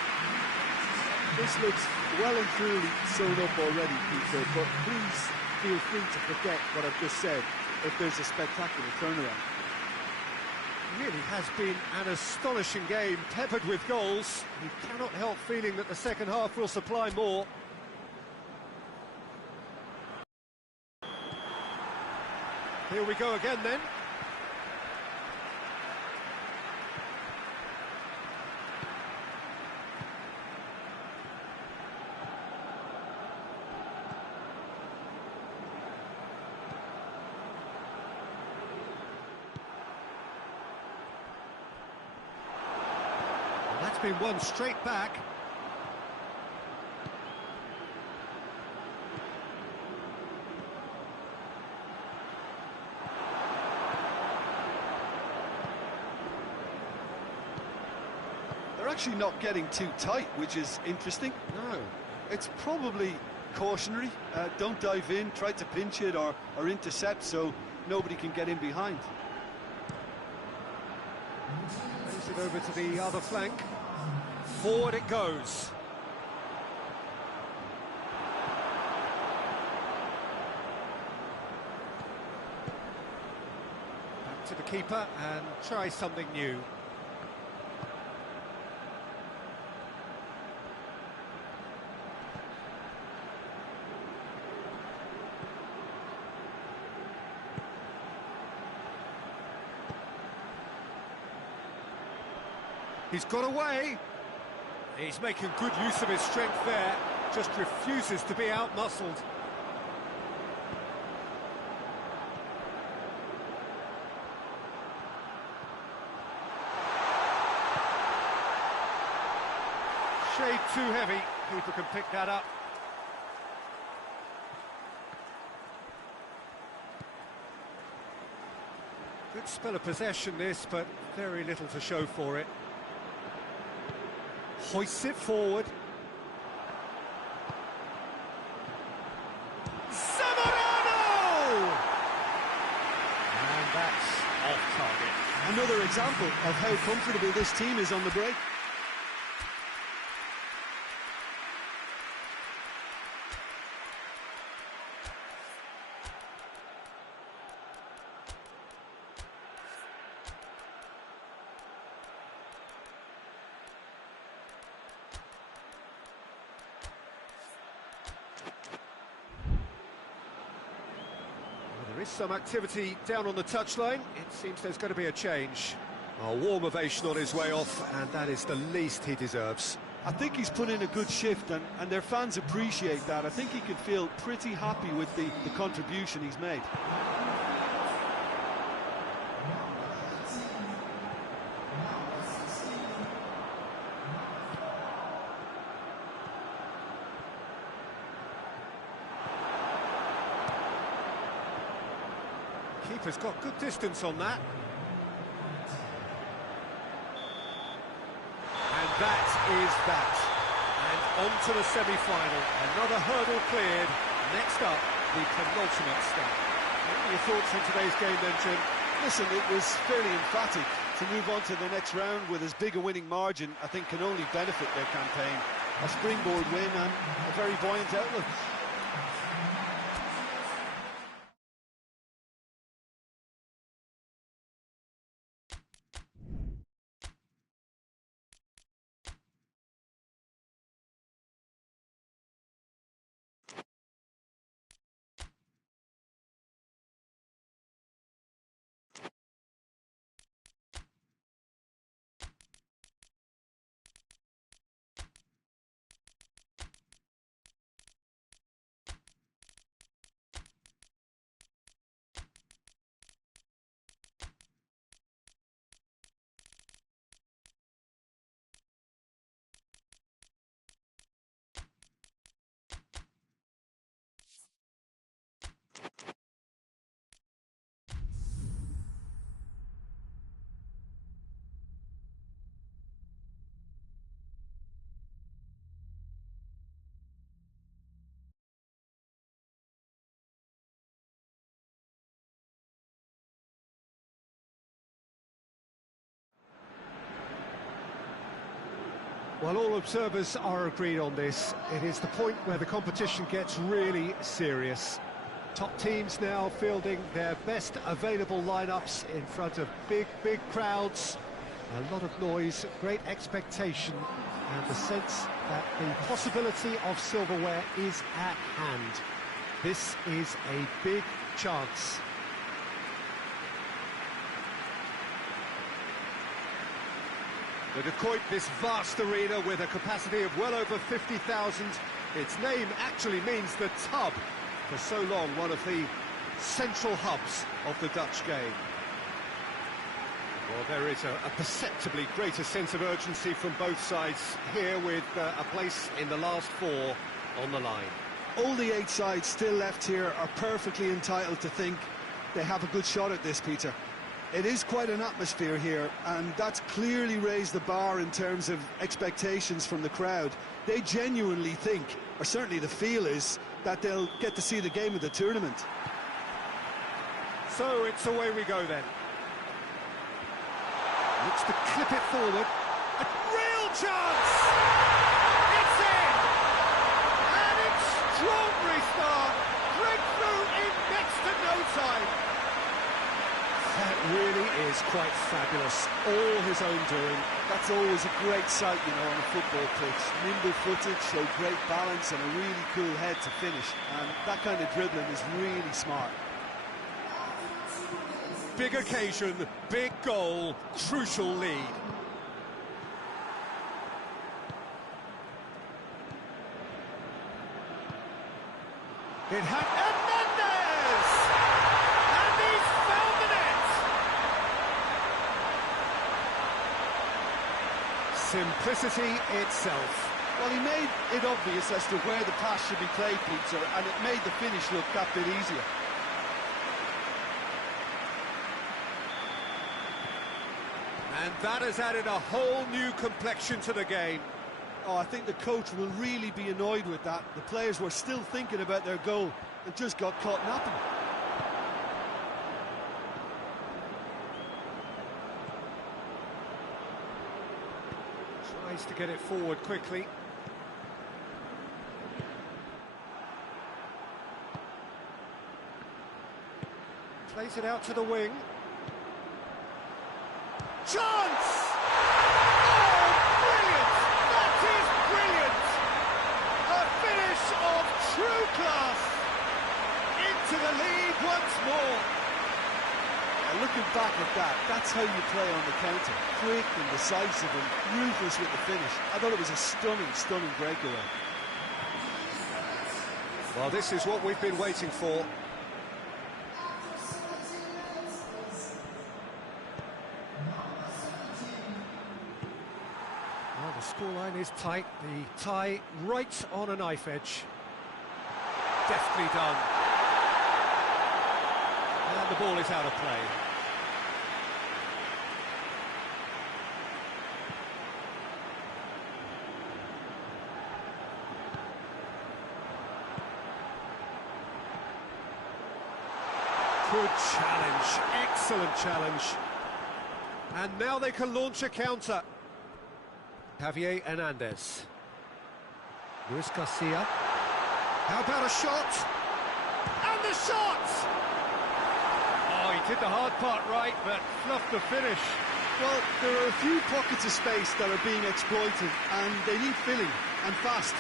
This looks well and truly sewn up already, Peter, but please feel free to forget what I've just said if there's a spectacular turnaround. It really has been an astonishing game, peppered with goals. You cannot help feeling that the second half will supply more. Here we go again then. Well, that's been won straight back. They're actually not getting too tight, which is interesting. No. It's probably cautionary. Don't dive in, try to pinch it or intercept so nobody can get in behind. Plays it over to the other flank. Forward it goes. Back to the keeper and try something new. He's got away. He's making good use of his strength there. Just refuses to be out-muscled. Shade too heavy. Keeper can pick that up. Good spell of possession this, but very little to show for it. Hoists it forward. Zamorano! And that's off target. Another example of how comfortable this team is on the break. There is some activity down on the touchline. It seems there's going to be a change. A warm ovation on his way off, and that is the least he deserves. I think he's put in a good shift, and their fans appreciate that. I think he can feel pretty happy with the contribution he's made. Keeper's got good distance on that. And that is that. And on to the semi-final. Another hurdle cleared. Next up, the penultimate step. What are your thoughts on today's game then, Jim? Listen, it was fairly emphatic. To move on to the next round with as big a winning margin, I think can only benefit their campaign. A springboard win and a very buoyant outlook. Well, all observers are agreed on this. It is the point where the competition gets really serious. Top teams now fielding their best available lineups in front of big crowds. A lot of noise, great expectation, and the sense that the possibility of silverware is at hand. This is a big chance. The Decoit, this vast arena with a capacity of well over 50,000. Its name actually means the tub. For so long, one of the central hubs of the Dutch game. Well, there is a perceptibly greater sense of urgency from both sides here, with a place in the last four on the line. All the 8 sides still left here are perfectly entitled to think they have a good shot at this, Peter. It is quite an atmosphere here, and that's clearly raised the bar in terms of expectations from the crowd. They genuinely think, or certainly the feel is, that they'll get to see the game of the tournament. So it's away we go then. Looks to clip it forward. A real chance! It's in! An extraordinary start! Breakthrough in next to no time! That really is quite fabulous. All his own doing. That's always a great sight, you know, on a football pitch. Nimble-footed, showed great balance and a really cool head to finish. And that kind of dribbling is really smart. Big occasion, big goal, crucial lead. It had Hernandez! And he's found the net! Simplicity itself. Well, he made it obvious as to where the pass should be played, Peter, and it made the finish look that bit easier. And that has added a whole new complexion to the game. Oh, I think the coach will really be annoyed with that. The players were still thinking about their goal and just got caught napping. Tries to get it forward quickly. Plays it out to the wing. Chance! Oh, brilliant! That is brilliant! A finish of true class! Into the lead once more! Now, looking back at that, that's how you play on the counter. Quick and decisive and ruthless with the finish. I thought it was a stunning breakaway. Well, this is what we've been waiting for. Well, the scoreline is tight. The tie right on a knife edge. Deftly done. And the ball is out of play. Good challenge, excellent challenge. And now they can launch a counter. Javier Hernandez. Luis Garcia. How about a shot? And the shot! Oh, he did the hard part right, but fluffed the finish. Well, there are a few pockets of space that are being exploited, and they need filling, and fast.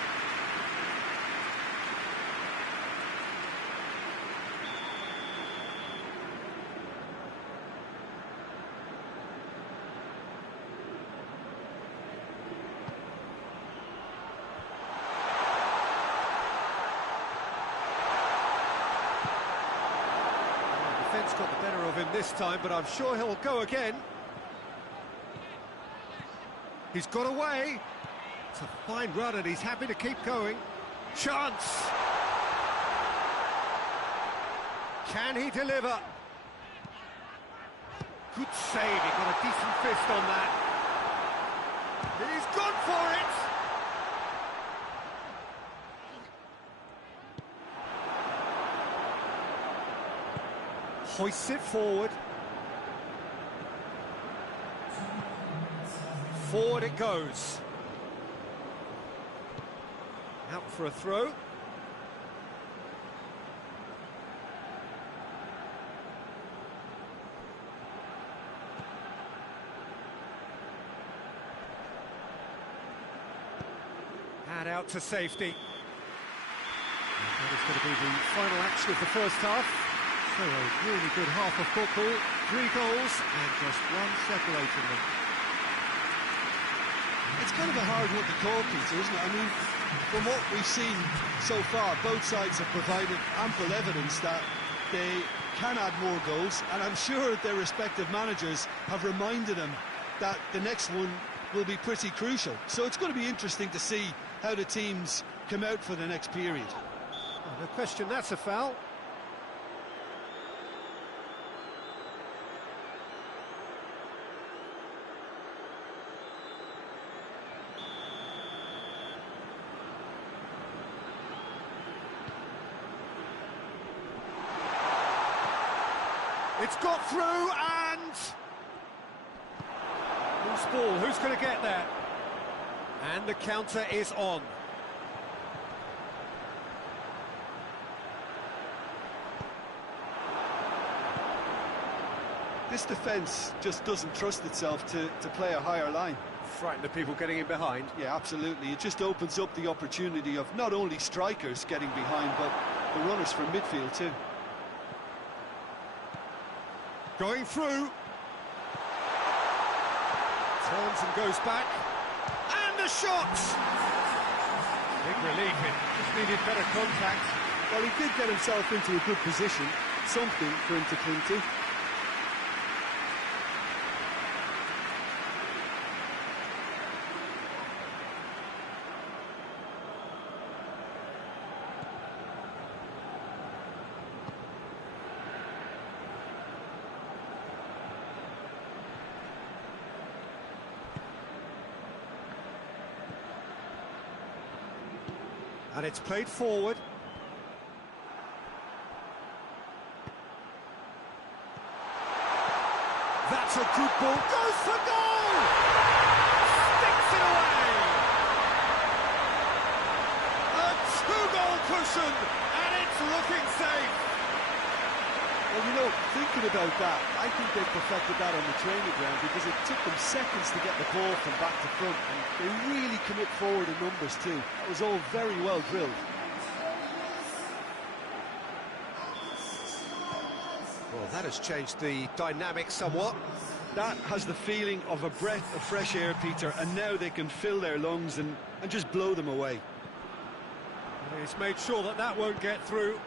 Defence got the better of him this time, but I'm sure he'll go again. He's got away. It's a fine run and he's happy to keep going. Chance! Can he deliver? Good save, he got a decent fist on that. He's gone for it! Hoists it forward. Forward it goes. for a throw. And out to safety. And that is going to be the final action of the first half. So a really good half of football, 3 goals and just one separating them. It's kind of a hard one to call, Peter, isn't it? I mean, from what we've seen so far, both sides have provided ample evidence that they can add more goals, and I'm sure their respective managers have reminded them that the next one will be pretty crucial. So it's going to be interesting to see how the teams come out for the next period. Oh, no question, that's a foul. It's got through and... Loose ball, who's going to get there? And the counter is on. This defence just doesn't trust itself to play a higher line. Frighten the people getting in behind. Yeah, absolutely. It just opens up the opportunity of not only strikers getting behind, but the runners from midfield too. Going through. Turns and goes back. And the shot! Big relief, it just needed better contact. Well, he did get himself into a good position, something for him to cling to. And it's played forward. That's a good ball. Goes for goal! Sticks it away! A 2-goal cushion, and it's looking safe. Well, you know, thinking about that, I think they perfected that on the training ground because it took them seconds to get the ball from back to front, and they really commit forward in numbers too. That was all very well drilled. Well, that has changed the dynamic somewhat. That has the feeling of a breath of fresh air, Peter, and now they can fill their lungs and just blow them away. He's made sure that that won't get through.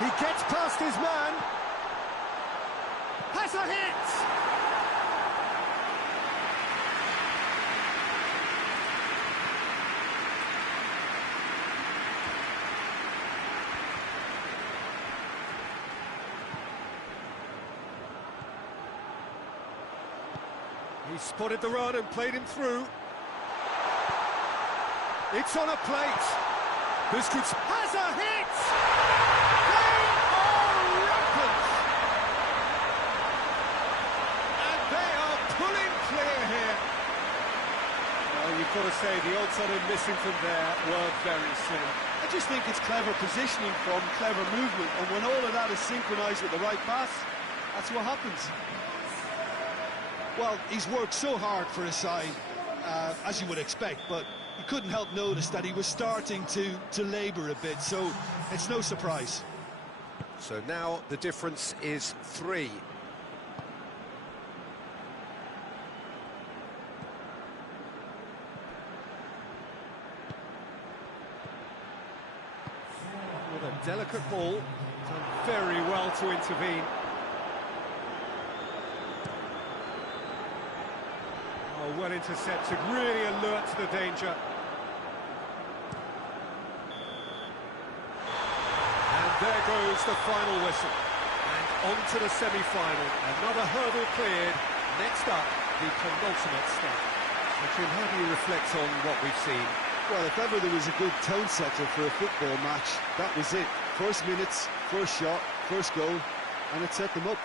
He gets past his man. Has a hit! He spotted the run and played him through. It's on a plate. Biscuits has a hit! You've got to say the odds on him missing from there were very slim. I just think it's clever positioning from clever movement, and when all of that is synchronised with the right pass, that's what happens. Well, he's worked so hard for his side, as you would expect, but you couldn't help notice that he was starting to labour a bit, so it's no surprise. So now the difference is 3. With a delicate ball, done very well to intervene. Oh, well intercepted, really alert to the danger. And there goes the final whistle. And on to the semi-final. Another hurdle cleared. Next up, the penultimate step. So, Jim, how do you reflect on what we've seen? Well, if ever there was a good tone setter for a football match, that was it. First minutes, first shot, first goal, and it set them up.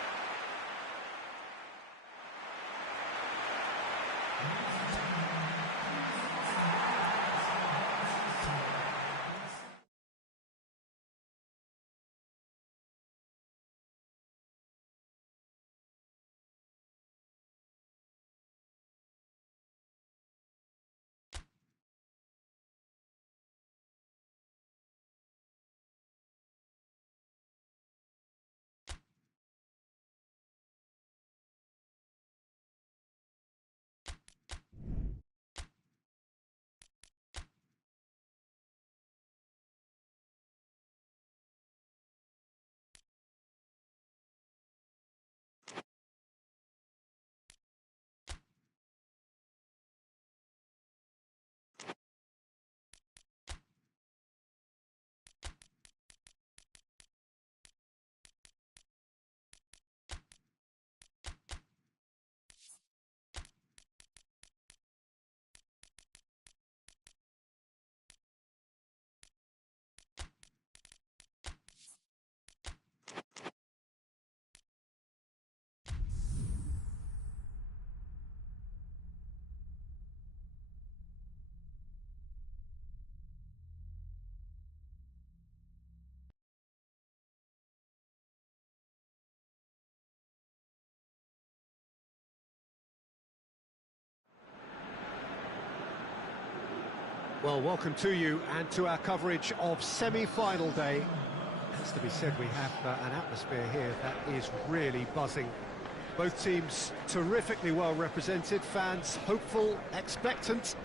Well, welcome to you and to our coverage of semi-final day. It has to be said, we have an atmosphere here that is really buzzing. Both teams terrifically well represented, fans hopeful, expectant.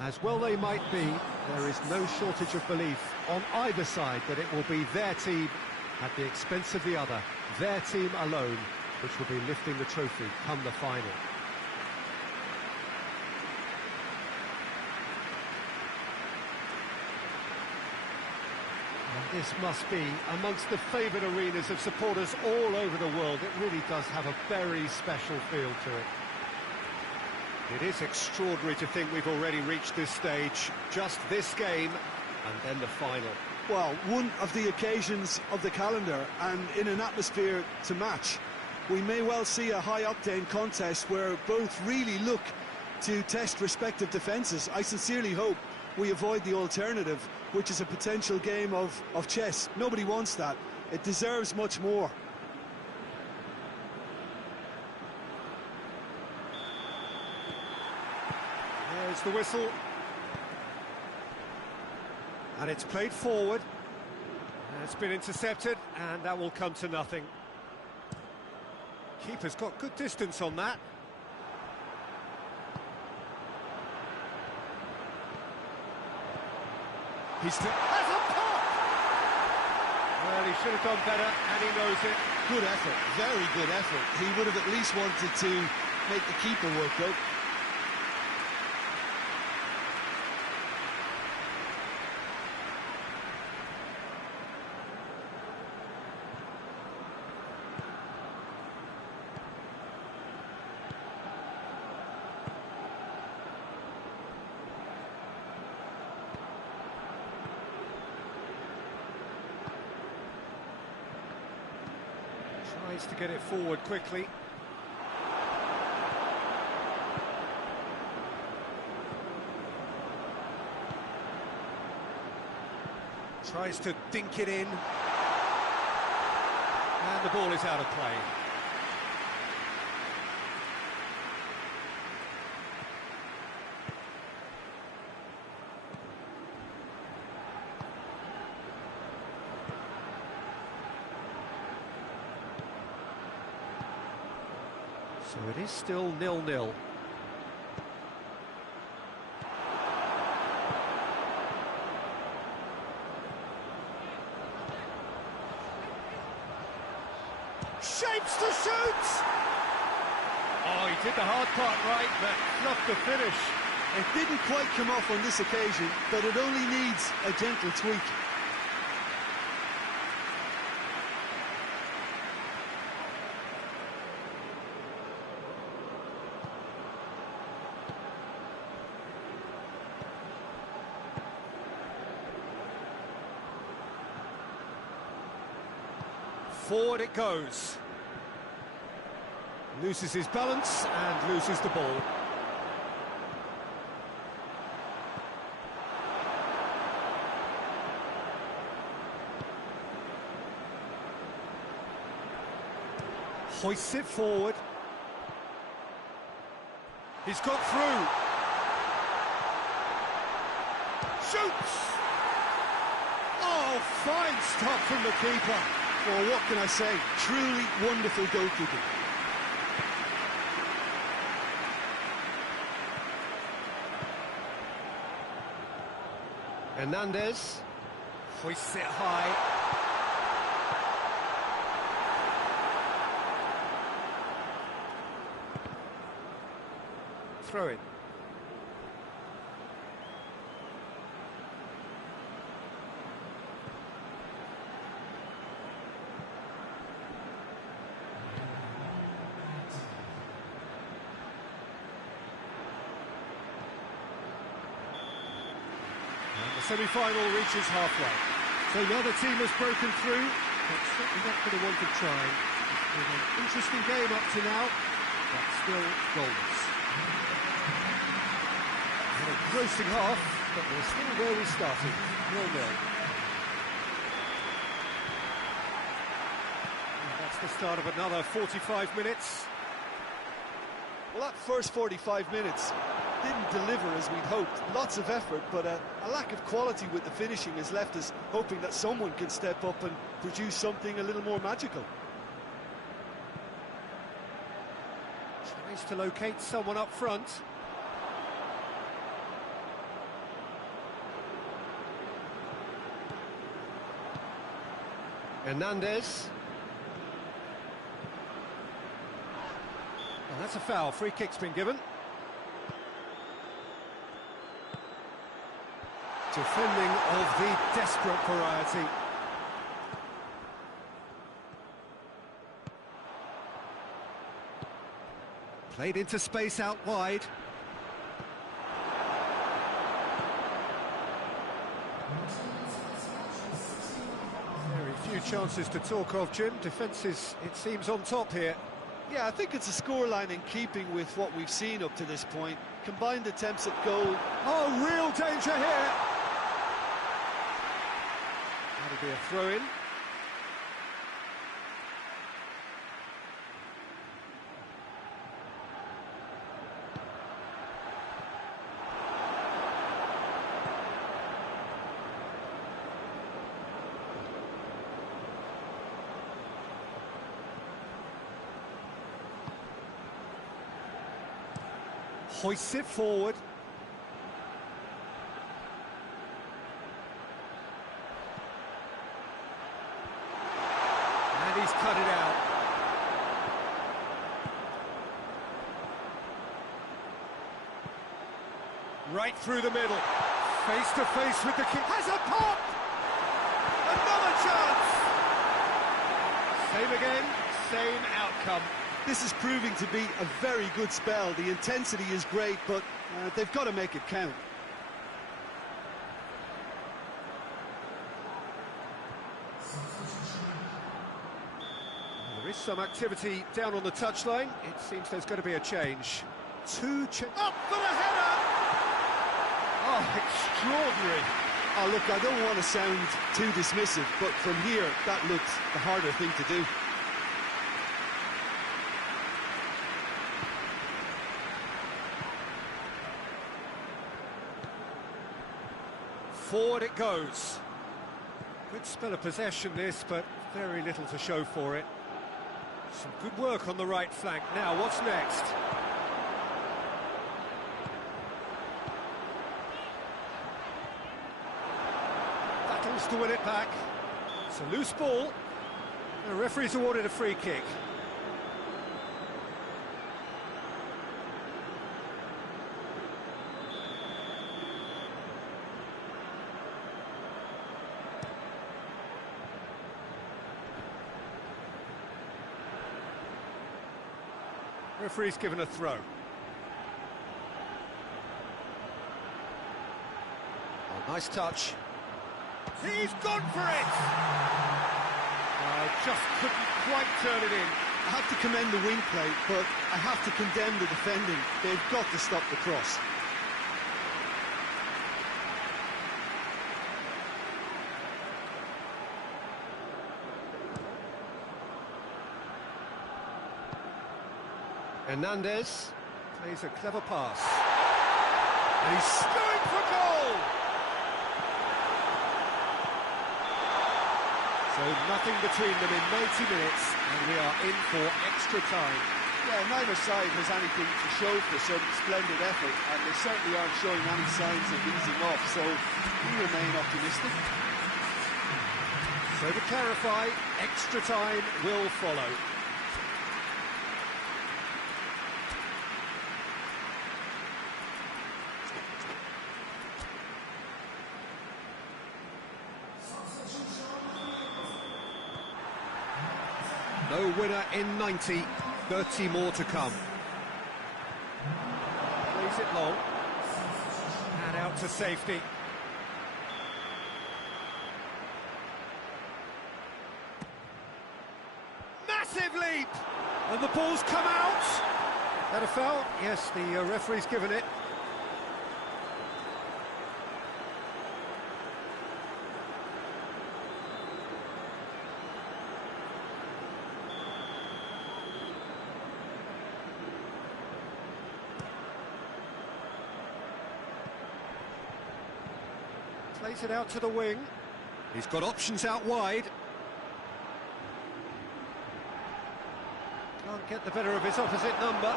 As well they might be, there is no shortage of belief on either side that it will be their team at the expense of the other, their team alone, which will be lifting the trophy come the final. This must be amongst the favoured arenas of supporters all over the world. It really does have a very special feel to it. It is extraordinary to think we've already reached this stage. Just this game, and then the final. Well, one of the occasions of the calendar, and in an atmosphere to match. We may well see a high-octane contest where both really look to test respective defences. I sincerely hope we avoid the alternative, which is a potential game of chess. Nobody wants that. It deserves much more. There's the whistle. And it's played forward. It's been intercepted, and that will come to nothing. Keeper's got good distance on that. Has a pop! Well, he should have done better, and he knows it. Good effort, very good effort. He would have at least wanted to make the keeper work, though. Tries to get it forward quickly. Tries to dink it in. And the ball is out of play. So it is still 0-0. Shapes to shoot! Oh, he did the hard part right, but fluffed the finish. It didn't quite come off on this occasion, but it only needs a gentle tweak. Forward it goes. Loses his balance and loses the ball. Hoists it forward. He's got through. Shoots! Oh, fine stop from the keeper. Well, what can I say? Truly wonderful goalkeeping. Hernandez hoists it high. Throw it. Semi-final reaches halfway. So neither team has broken through, but certainly not for the want of trying. It's been an interesting game up to now, but still goalless. And a grossing half, but we're still where we started, 0-0. That's the start of another 45 minutes. Well, that first 45 minutes didn't deliver as we'd hoped. Lots of effort, but a lack of quality with the finishing has left us hoping that someone can step up and produce something a little more magical. Tries to locate someone up front. Hernandez. Well, that's a foul. Free kick's been given. Defending of the desperate variety. Played into space out wide. Very few chances to talk of, Jim. Defence is, it seems, on top here. Yeah, I think it's a scoreline in keeping with what we've seen up to this point. Combined attempts at goal. Oh, real danger here! That'll be a throw-in. Hoists it forward. And he's cut it out. Right through the middle. Face to face with the kick. Has a pop! Another chance! Same again, same outcome. This is proving to be a very good spell. The intensity is great, but they've got to make it count. There is some activity down on the touchline. It seems there's going to be a change. Up for the header! Oh, extraordinary. Oh, look, I don't want to sound too dismissive, but from here, that looked the harder thing to do. Forward it goes. Good spell of possession this, but very little to show for it. Some good work on the right flank. Now, what's next? Battles to win it back. It's a loose ball. The referee's awarded a free kick. Referee's given a throw. Oh, nice touch. He's gone for it! Just couldn't quite turn it in. I have to commend the wing play, but I have to condemn the defending. They've got to stop the cross. Hernandez plays a clever pass. And he's going for goal! So nothing between them in 90 minutes, and we are in for extra time. Yeah, neither side has anything to show for some splendid effort, and they certainly aren't showing any signs of easing off, so we remain optimistic. So to clarify, extra time will follow. No winner in 90, 30 more to come. Plays it long. And out to safety. Massive leap! And the ball's come out. That a foul? Yes, the referee's given it. Plays it out to the wing. He's got options out wide. Can't get the better of his opposite number.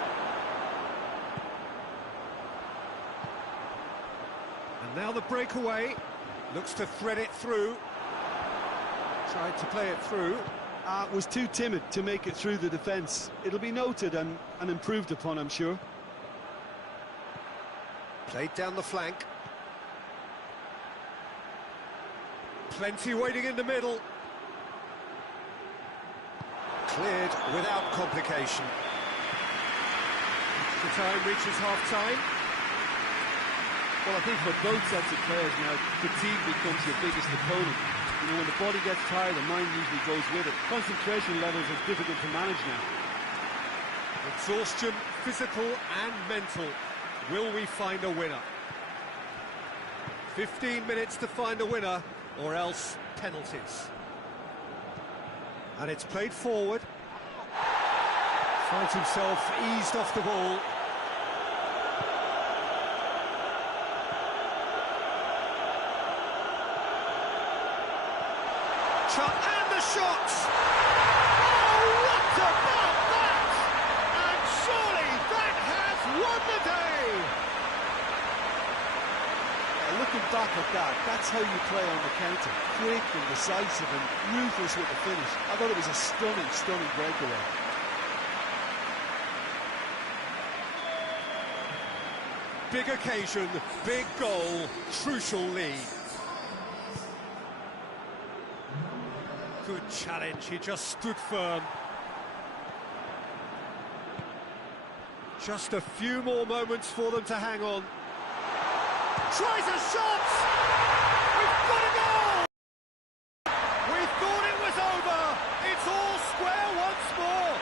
And now the breakaway. Looks to thread it through. Tried to play it through. Was too timid to make it through the defence. It'll be noted and improved upon, I'm sure. Played down the flank. Plenty waiting in the middle. Cleared without complication. The time reaches half-time. Well, I think for both sets of players now, fatigue becomes your biggest opponent. You know, when the body gets tired, the mind usually goes with it. Concentration levels are difficult to manage now. Exhaustion, physical and mental. Will we find a winner? 15 minutes to find a winner, or else penalties. And it's played forward. Finds himself eased off the ball. And the shots! Oh, what about that? And surely that has won the day! Looking back at that, that's how you play on the counter. Quick and decisive and ruthless with the finish. I thought it was a stunning, stunning breakaway. Big occasion, big goal, crucial lead. Good challenge, he just stood firm. Just a few more moments for them to hang on. Tries a shot! We've got a goal! We thought it was over! It's all square once more!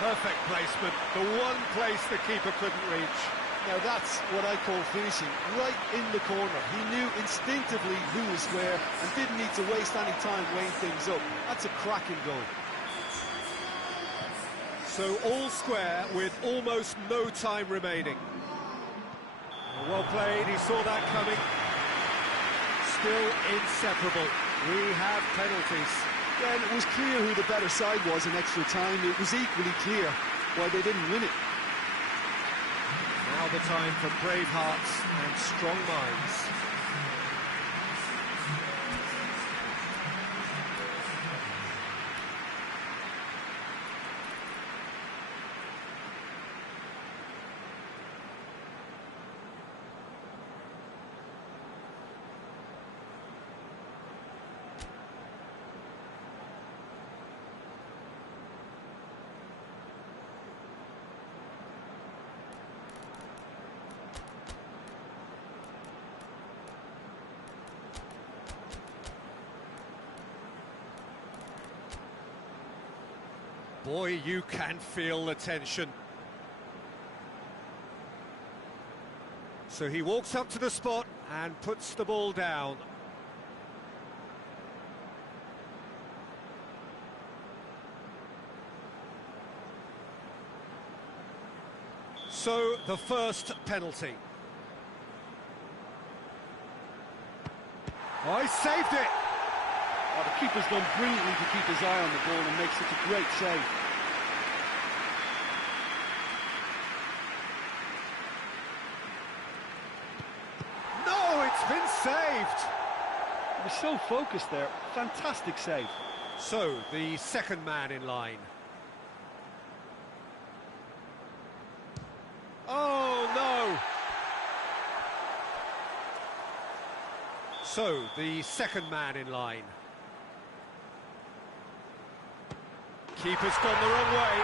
Perfect placement, the one place the keeper couldn't reach. Now that's what I call finishing, right in the corner. He knew instinctively who was where and didn't need to waste any time weighing things up. That's a cracking goal. So all square with almost no time remaining. Well played, he saw that coming. Still inseparable. We have penalties. Yeah, and it was clear who the better side was in extra time. It was equally clear why they didn't win it. Now the time for brave hearts and strong minds. Boy, you can feel the tension. So he walks up to the spot and puts the ball down. So the first penalty. Oh, he saved it! Oh, the keeper's done brilliantly to keep his eye on the ball and make such a great save. No, it's been saved! He was so focused there. Fantastic save. So, the second man in line. Oh, no! So, the second man in line. Keeper's gone the wrong way.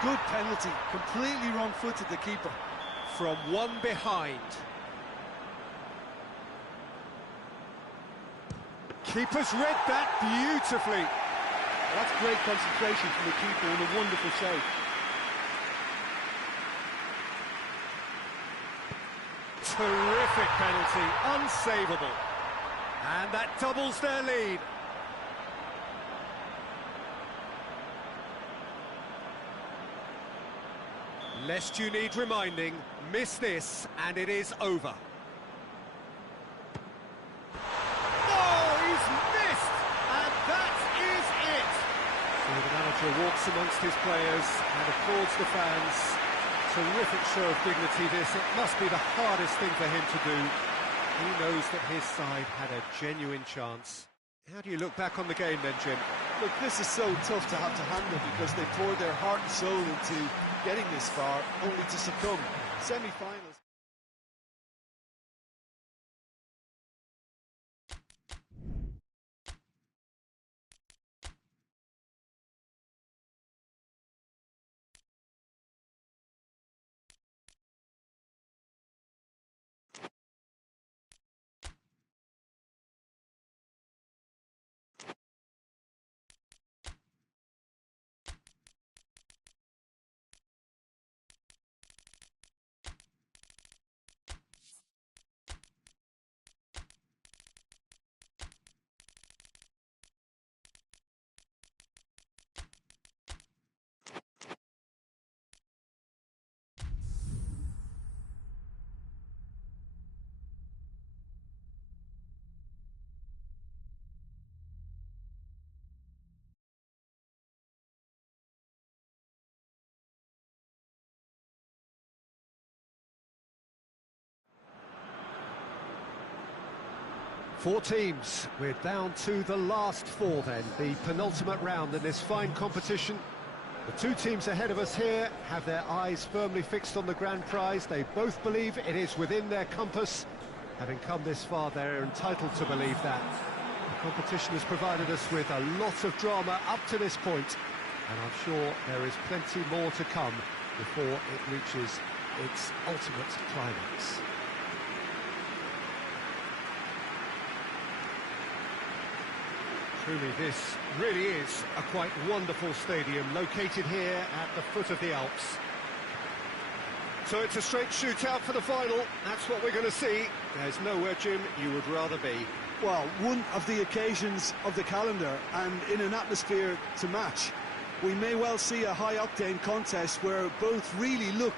Good penalty, completely wrong-footed the keeper. From one behind. Keeper's read that beautifully. Well, that's great concentration from the keeper and a wonderful save. Terrific penalty, unsavable. And that doubles their lead. Lest you need reminding, miss this and it is over. Oh, he's missed! And that is it! So the manager walks amongst his players and applauds the fans. Terrific show of dignity this. It must be the hardest thing for him to do. He knows that his side had a genuine chance. How do you look back on the game then, Jim? Look, this is so tough to have to handle because they poured their heart and soul into getting this far, only to succumb. Semi-finals. Four teams. We're down to the last four then, the penultimate round in this fine competition. The two teams ahead of us here have their eyes firmly fixed on the grand prize. They both believe it is within their compass. Having come this far, they're entitled to believe that. The competition has provided us with a lot of drama up to this point, and I'm sure there is plenty more to come before it reaches its ultimate climax. Truly, this really is a quite wonderful stadium, located here at the foot of the Alps. So it's a straight shootout for the final. That's what we're going to see. There's nowhere, Jim, you would rather be. Well, one of the occasions of the calendar, and in an atmosphere to match. We may well see a high-octane contest where both really look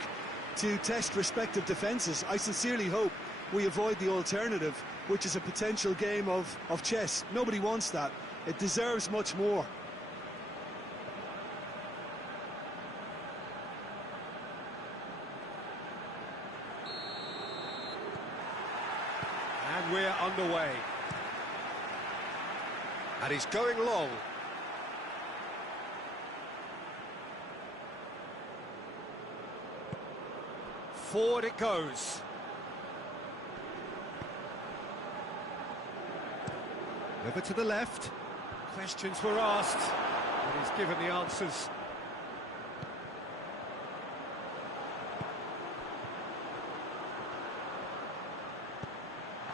to test respective defences. I sincerely hope we avoid the alternative, which is a potential game of chess. Nobody wants that. It deserves much more. And we're underway. And he's going long. Forward it goes. Over to the left. Questions were asked, and he's given the answers.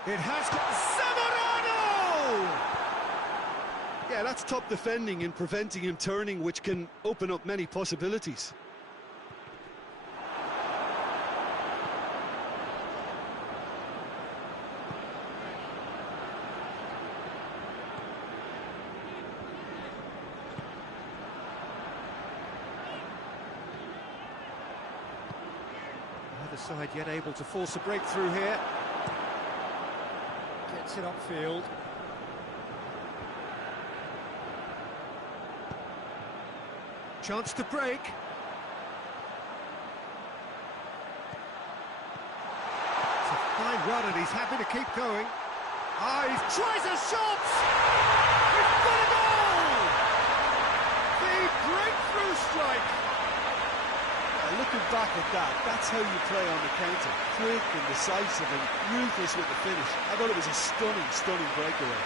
It has got Zamorano! Yeah, that's top defending and preventing him turning, which can open up many possibilities. Side yet able to force a breakthrough here. Gets it upfield. Chance to break. It's a fine run and he's happy to keep going. Ah, he tries a shot! He's got a goal! The breakthrough strike! Looking back at that, that's how you play on the counter. Quick and decisive and ruthless with the finish. I thought it was a stunning, stunning breakaway.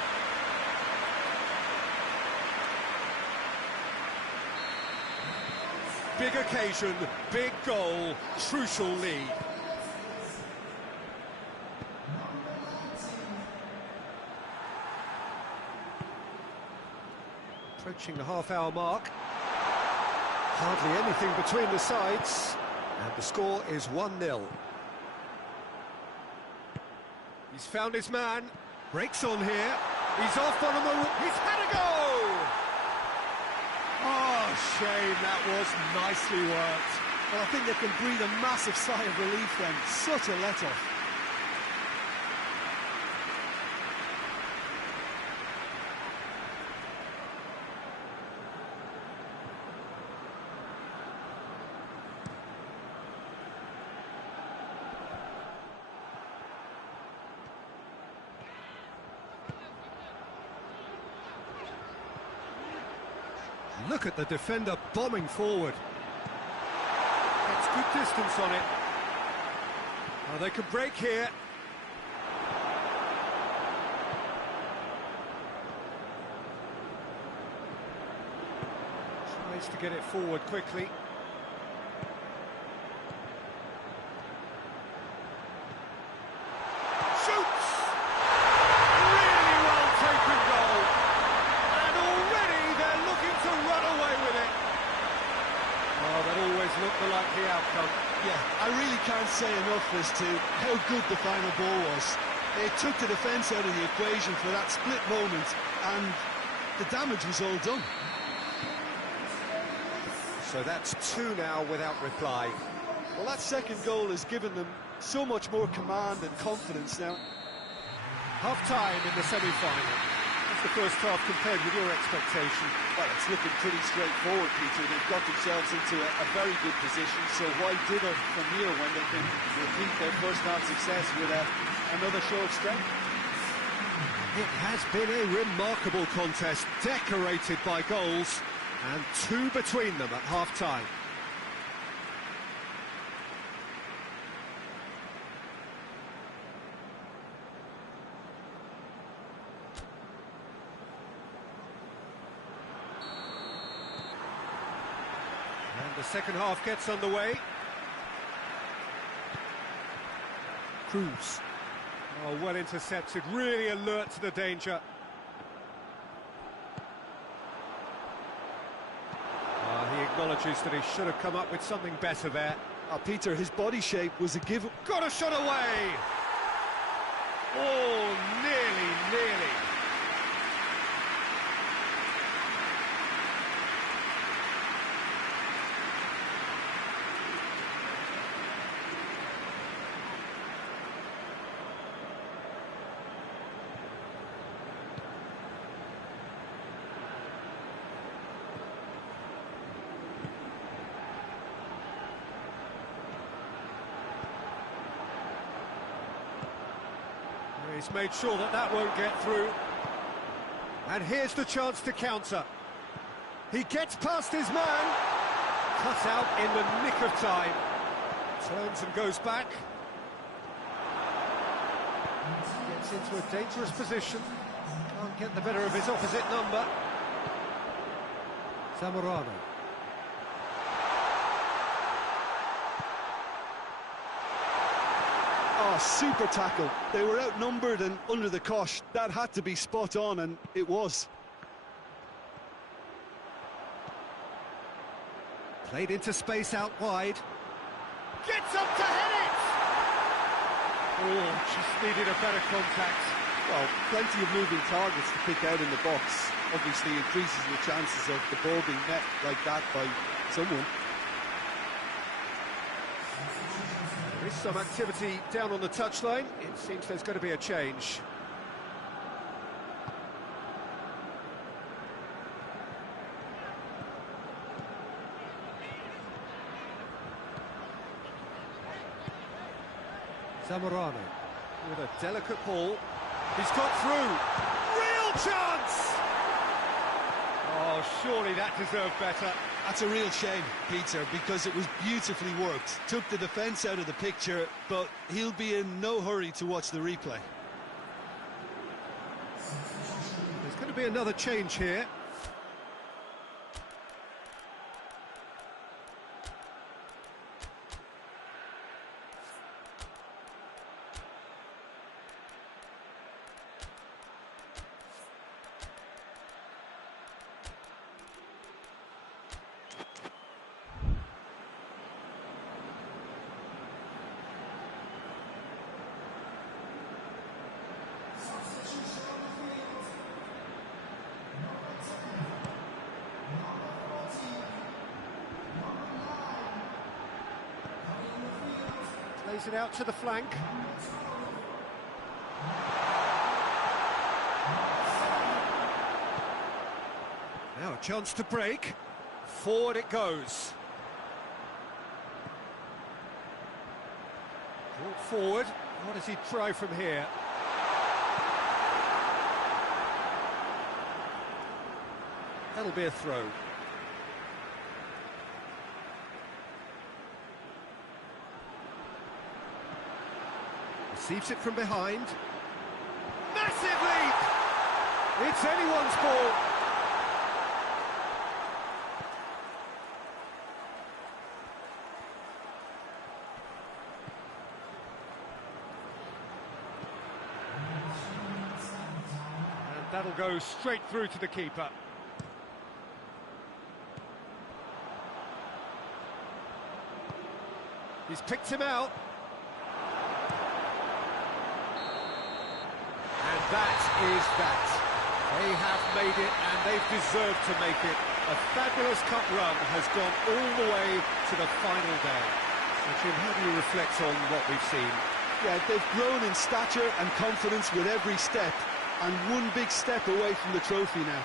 Big occasion, big goal, crucial lead. Approaching the half-hour mark. Hardly anything between the sides, and the score is 1-0. He's found his man, breaks on here, he's off on a move, he's had a go! Oh, shame, that was nicely worked. Well, I think they can breathe a massive sigh of relief then. Such a let-off. Look at the defender bombing forward. Gets good distance on it. Oh, they could break here. Tries to get it forward quickly. Shoots! Really well taken goal. And already they're looking to run away with it. Oh, that always looked the likely outcome. Yeah, I really can't say enough as to how good the final ball was. It took the defence out of the equation for that split moment, and the damage was all done. So that's two now without reply. Well, that second goal has given them so much more command and confidence now. Half-time in the semi-final. How's the first half compared with your expectation? Well, it's looking pretty straightforward, Peter. They've got themselves into a very good position, so why dither from here when they can repeat their first half success with another show of strength? It has been a remarkable contest, decorated by goals, and two between them at half-time. And the second half gets underway. CRUZ. Oh, well intercepted, really alert to the danger. He acknowledges that he should have come up with something better there. Peter, his body shape was a give. Got a shot away! Oh, nearly. He's made sure that won't get through. And here's the chance to counter. He gets past his man. Cut out in the nick of time. Turns and goes back. Gets into a dangerous position. Can't get the better of his opposite number. Zamorano. Oh, super tackle. They were outnumbered and under the cosh. That had to be spot on, and it was. Played into space out wide. Gets up to head it! Oh, just needed a better contact. Well, plenty of moving targets to pick out in the box. Obviously increases the chances of the ball being met like that by someone. There is some activity down on the touchline. It seems there's going to be a change. Zamorano with a delicate ball. He's got through. Real chance! Oh, surely that deserved better. That's a real shame, Peter, because it was beautifully worked. Took the defence out of the picture, but he'll be in no hurry to watch the replay. There's going to be another change here. Plays it out to the flank. Now a chance to break. Forward it goes. Brought forward. What does he try from here? That'll be a throw. Receives it from behind. Massive leap! It's anyone's ball. And that'll go straight through to the keeper. He's picked him out. And that is that. They have made it, and they've deserved to make it. A fabulous cup run has gone all the way to the final day. So, Jim, how do you reflect on what we've seen? Yeah, they've grown in stature and confidence with every step, and one big step away from the trophy now.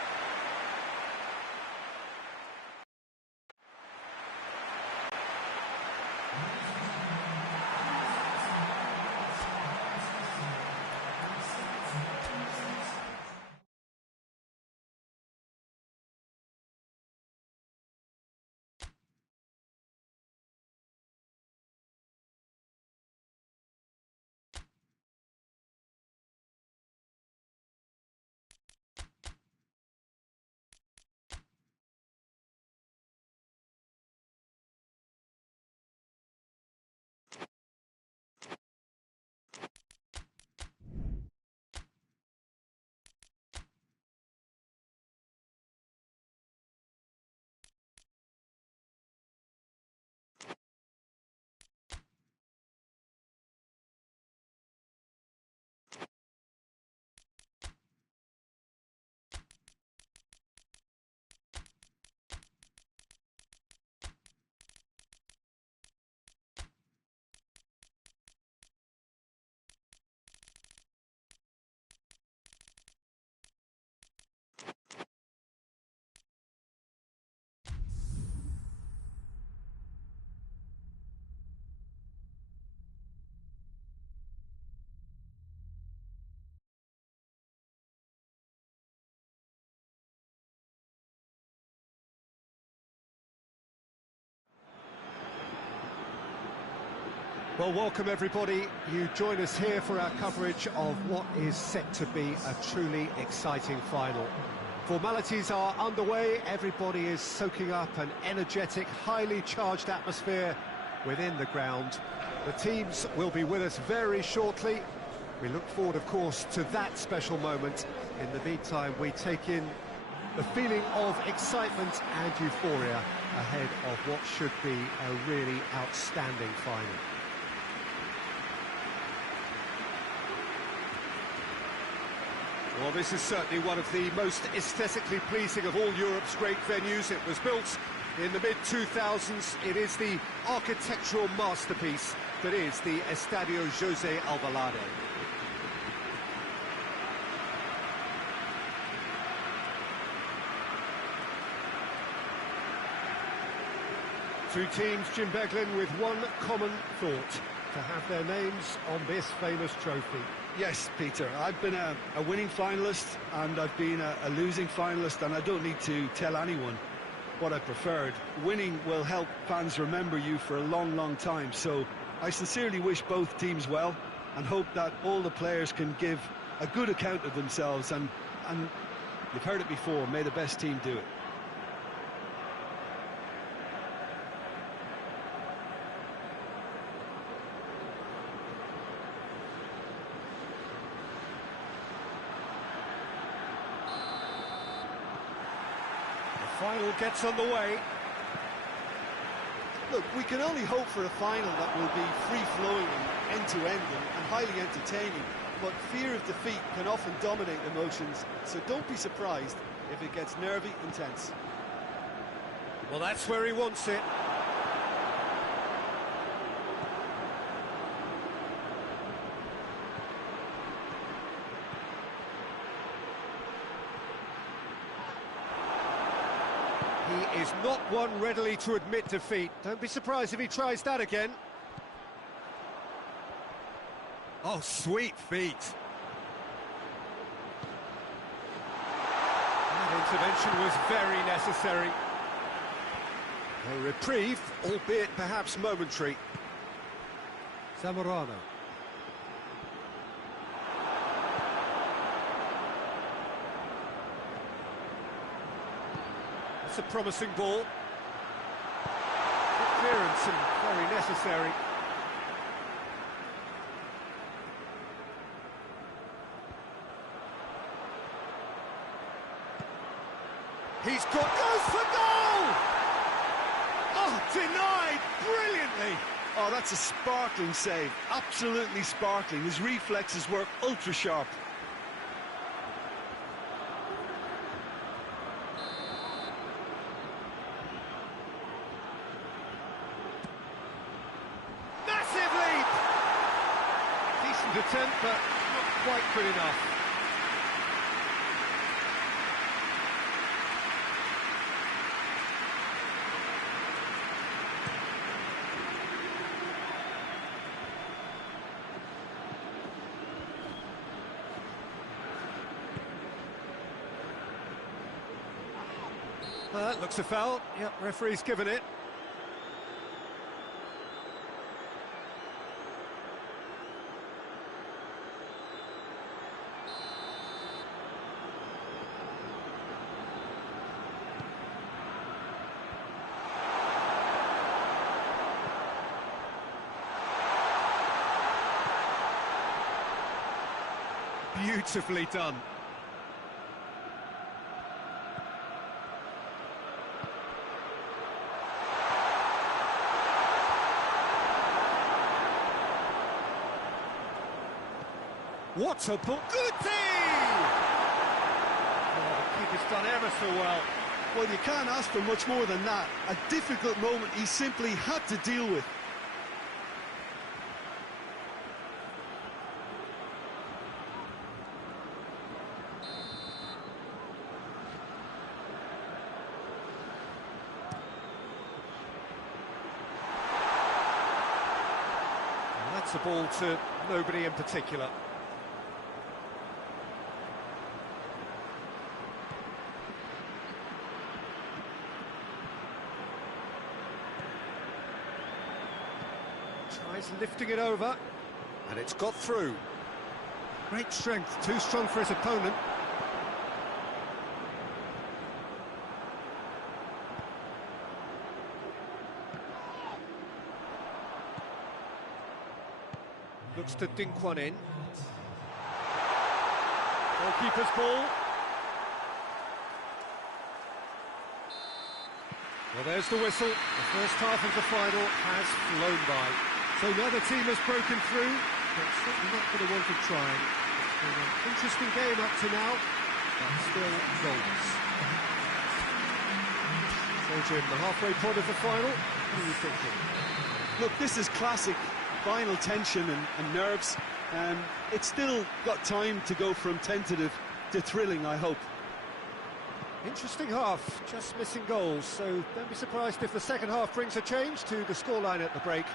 Well, welcome everybody. You join us here for our coverage of what is set to be a truly exciting final. Formalities are underway. Everybody is soaking up an energetic, highly charged atmosphere within the ground. The teams will be with us very shortly. We look forward, of course, to that special moment. In the meantime, we take in the feeling of excitement and euphoria ahead of what should be a really outstanding final. Well, this is certainly one of the most aesthetically pleasing of all Europe's great venues. It was built in the mid-2000s. It is the architectural masterpiece that is the Estadio José Alvalade. Two teams, Jim Beglin, with one common thought: to have their names on this famous trophy. Yes, Peter, I've been a winning finalist and I've been a losing finalist, and I don't need to tell anyone what I preferred. Winning will help fans remember you for a long, long time, so I sincerely wish both teams well and hope that all the players can give a good account of themselves, and you've heard it before, may the best team do it. Final gets underway. Look, we can only hope for a final that will be free-flowing and end-to-end and highly entertaining, but fear of defeat can often dominate emotions, so don't be surprised if it gets nervy and tense. Well, that's where he wants it. He is not one readily to admit defeat. Don't be surprised if he tries that again. Oh, sweet feet. That intervention was very necessary. A reprieve, albeit perhaps momentary. Zamorano. That's a promising ball. Good clearance and very necessary. He's goes for goal! Oh, denied brilliantly! Oh, that's a sparkling save, absolutely sparkling. His reflexes were ultra sharp. Massive leap! Decent attempt, but not quite good enough. Looks a foul. Yep, referee's given it. Beautifully done. What a ball! Goody! Oh, the keeper's done ever so well. Well, you can't ask for much more than that. A difficult moment he simply had to deal with. And that's a ball to nobody in particular. Tries lifting it over, and it's got through. Great strength, too strong for his opponent. Looks to dink one in. Goalkeeper's ball. Well, there's the whistle. The first half of the final has flown by. So neither team has broken through, but certainly not going to want to try. It's been an interesting game up to now, but still goalless. So Jim, the halfway point of the final, what are you thinking? Look, this is classic final tension and nerves. It's still got time to go from tentative to thrilling, I hope. Interesting half, just missing goals, so don't be surprised if the second half brings a change to the scoreline at the break.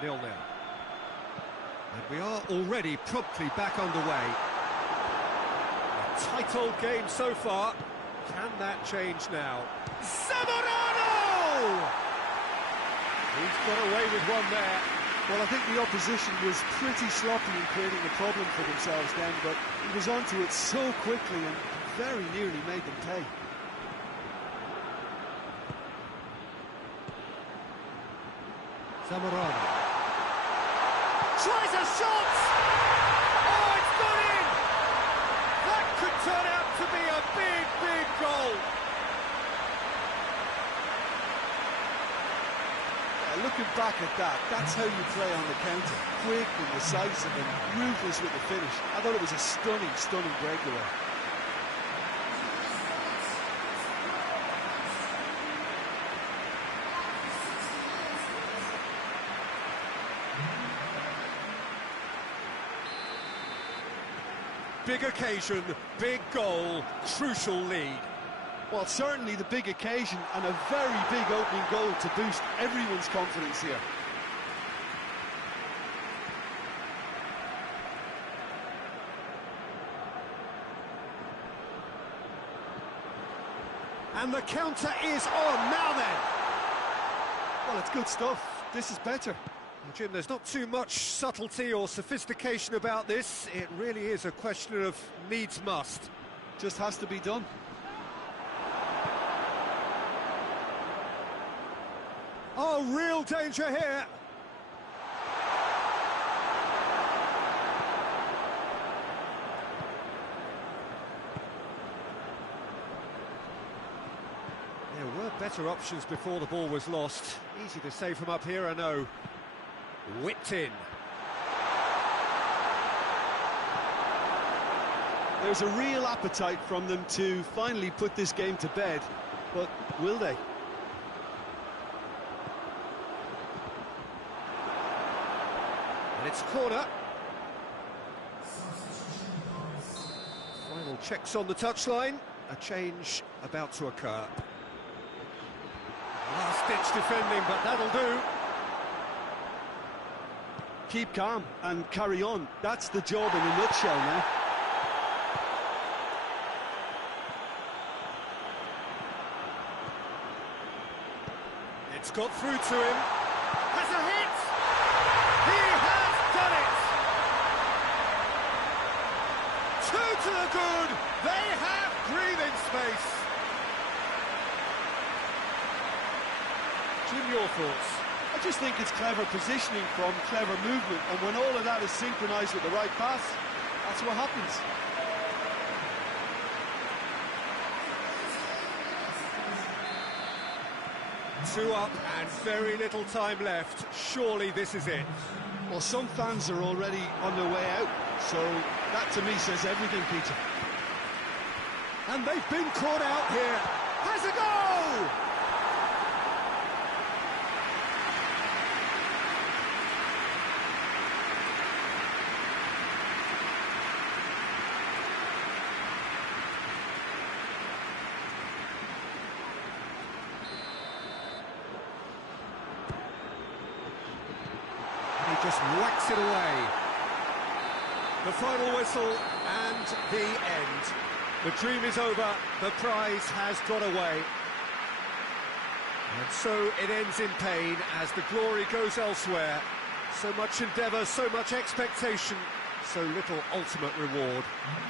0-0. And we are already promptly back underway. A tight old game so far. Can that change now? Zamorano! He's got away with one there. Well, I think the opposition was pretty sloppy in creating a problem for themselves then, but he was onto it so quickly and very nearly made them pay. Zamorano. Tries a shot! Oh, it's gone in! That could turn out to be a big, big goal. Yeah, looking back at that, that's how you play on the counter. Quick and decisive and ruthless with the finish. I thought it was a stunning, stunning breakaway. Big occasion, big goal, crucial lead. Well, certainly the big occasion and a very big opening goal to boost everyone's confidence here. And the counter is on now then. Well, it's good stuff. This is better. Jim, there's not too much subtlety or sophistication about this. It really is a question of needs must. Just has to be done. Oh, real danger here. There were better options before the ball was lost. Easy to say from up here, I know. Whipped in. There's a real appetite from them to finally put this game to bed, but will they? And it's corner. Final checks on the touchline. A change about to occur. Last-ditch defending, but that'll do. Keep calm and carry on. That's the job in a nutshell now. It's got through to him. Has a hit! He has done it! Two to the good! They have breathing space! Jim, your thoughts? I just think it's clever positioning from clever movement, and when all of that is synchronised with the right pass, that's what happens. Two up and very little time left. Surely this is it. Well, some fans are already on their way out, so that to me says everything, Peter. And they've been caught out here. Has a goal! Just whacks it away. The final whistle and the end. The dream is over, the prize has got away. And so it ends in pain as the glory goes elsewhere. So much endeavour, so much expectation, so little ultimate reward.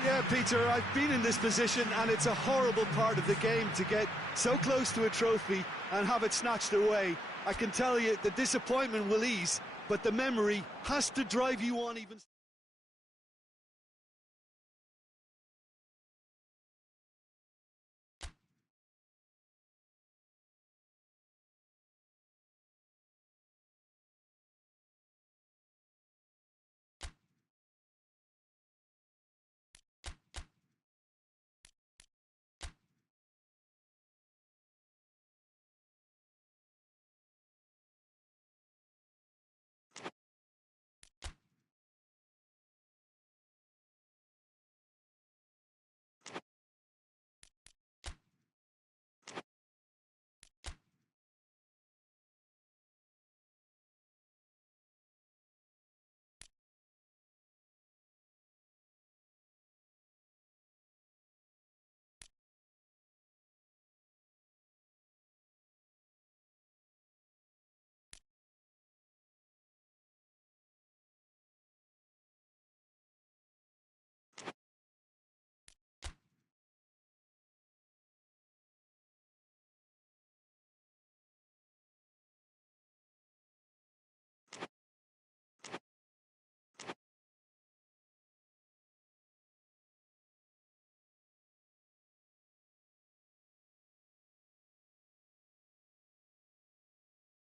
Yeah, Peter, I've been in this position and it's a horrible part of the game to get so close to a trophy and have it snatched away. I can tell you the disappointment will ease, but the memory has to drive you on even...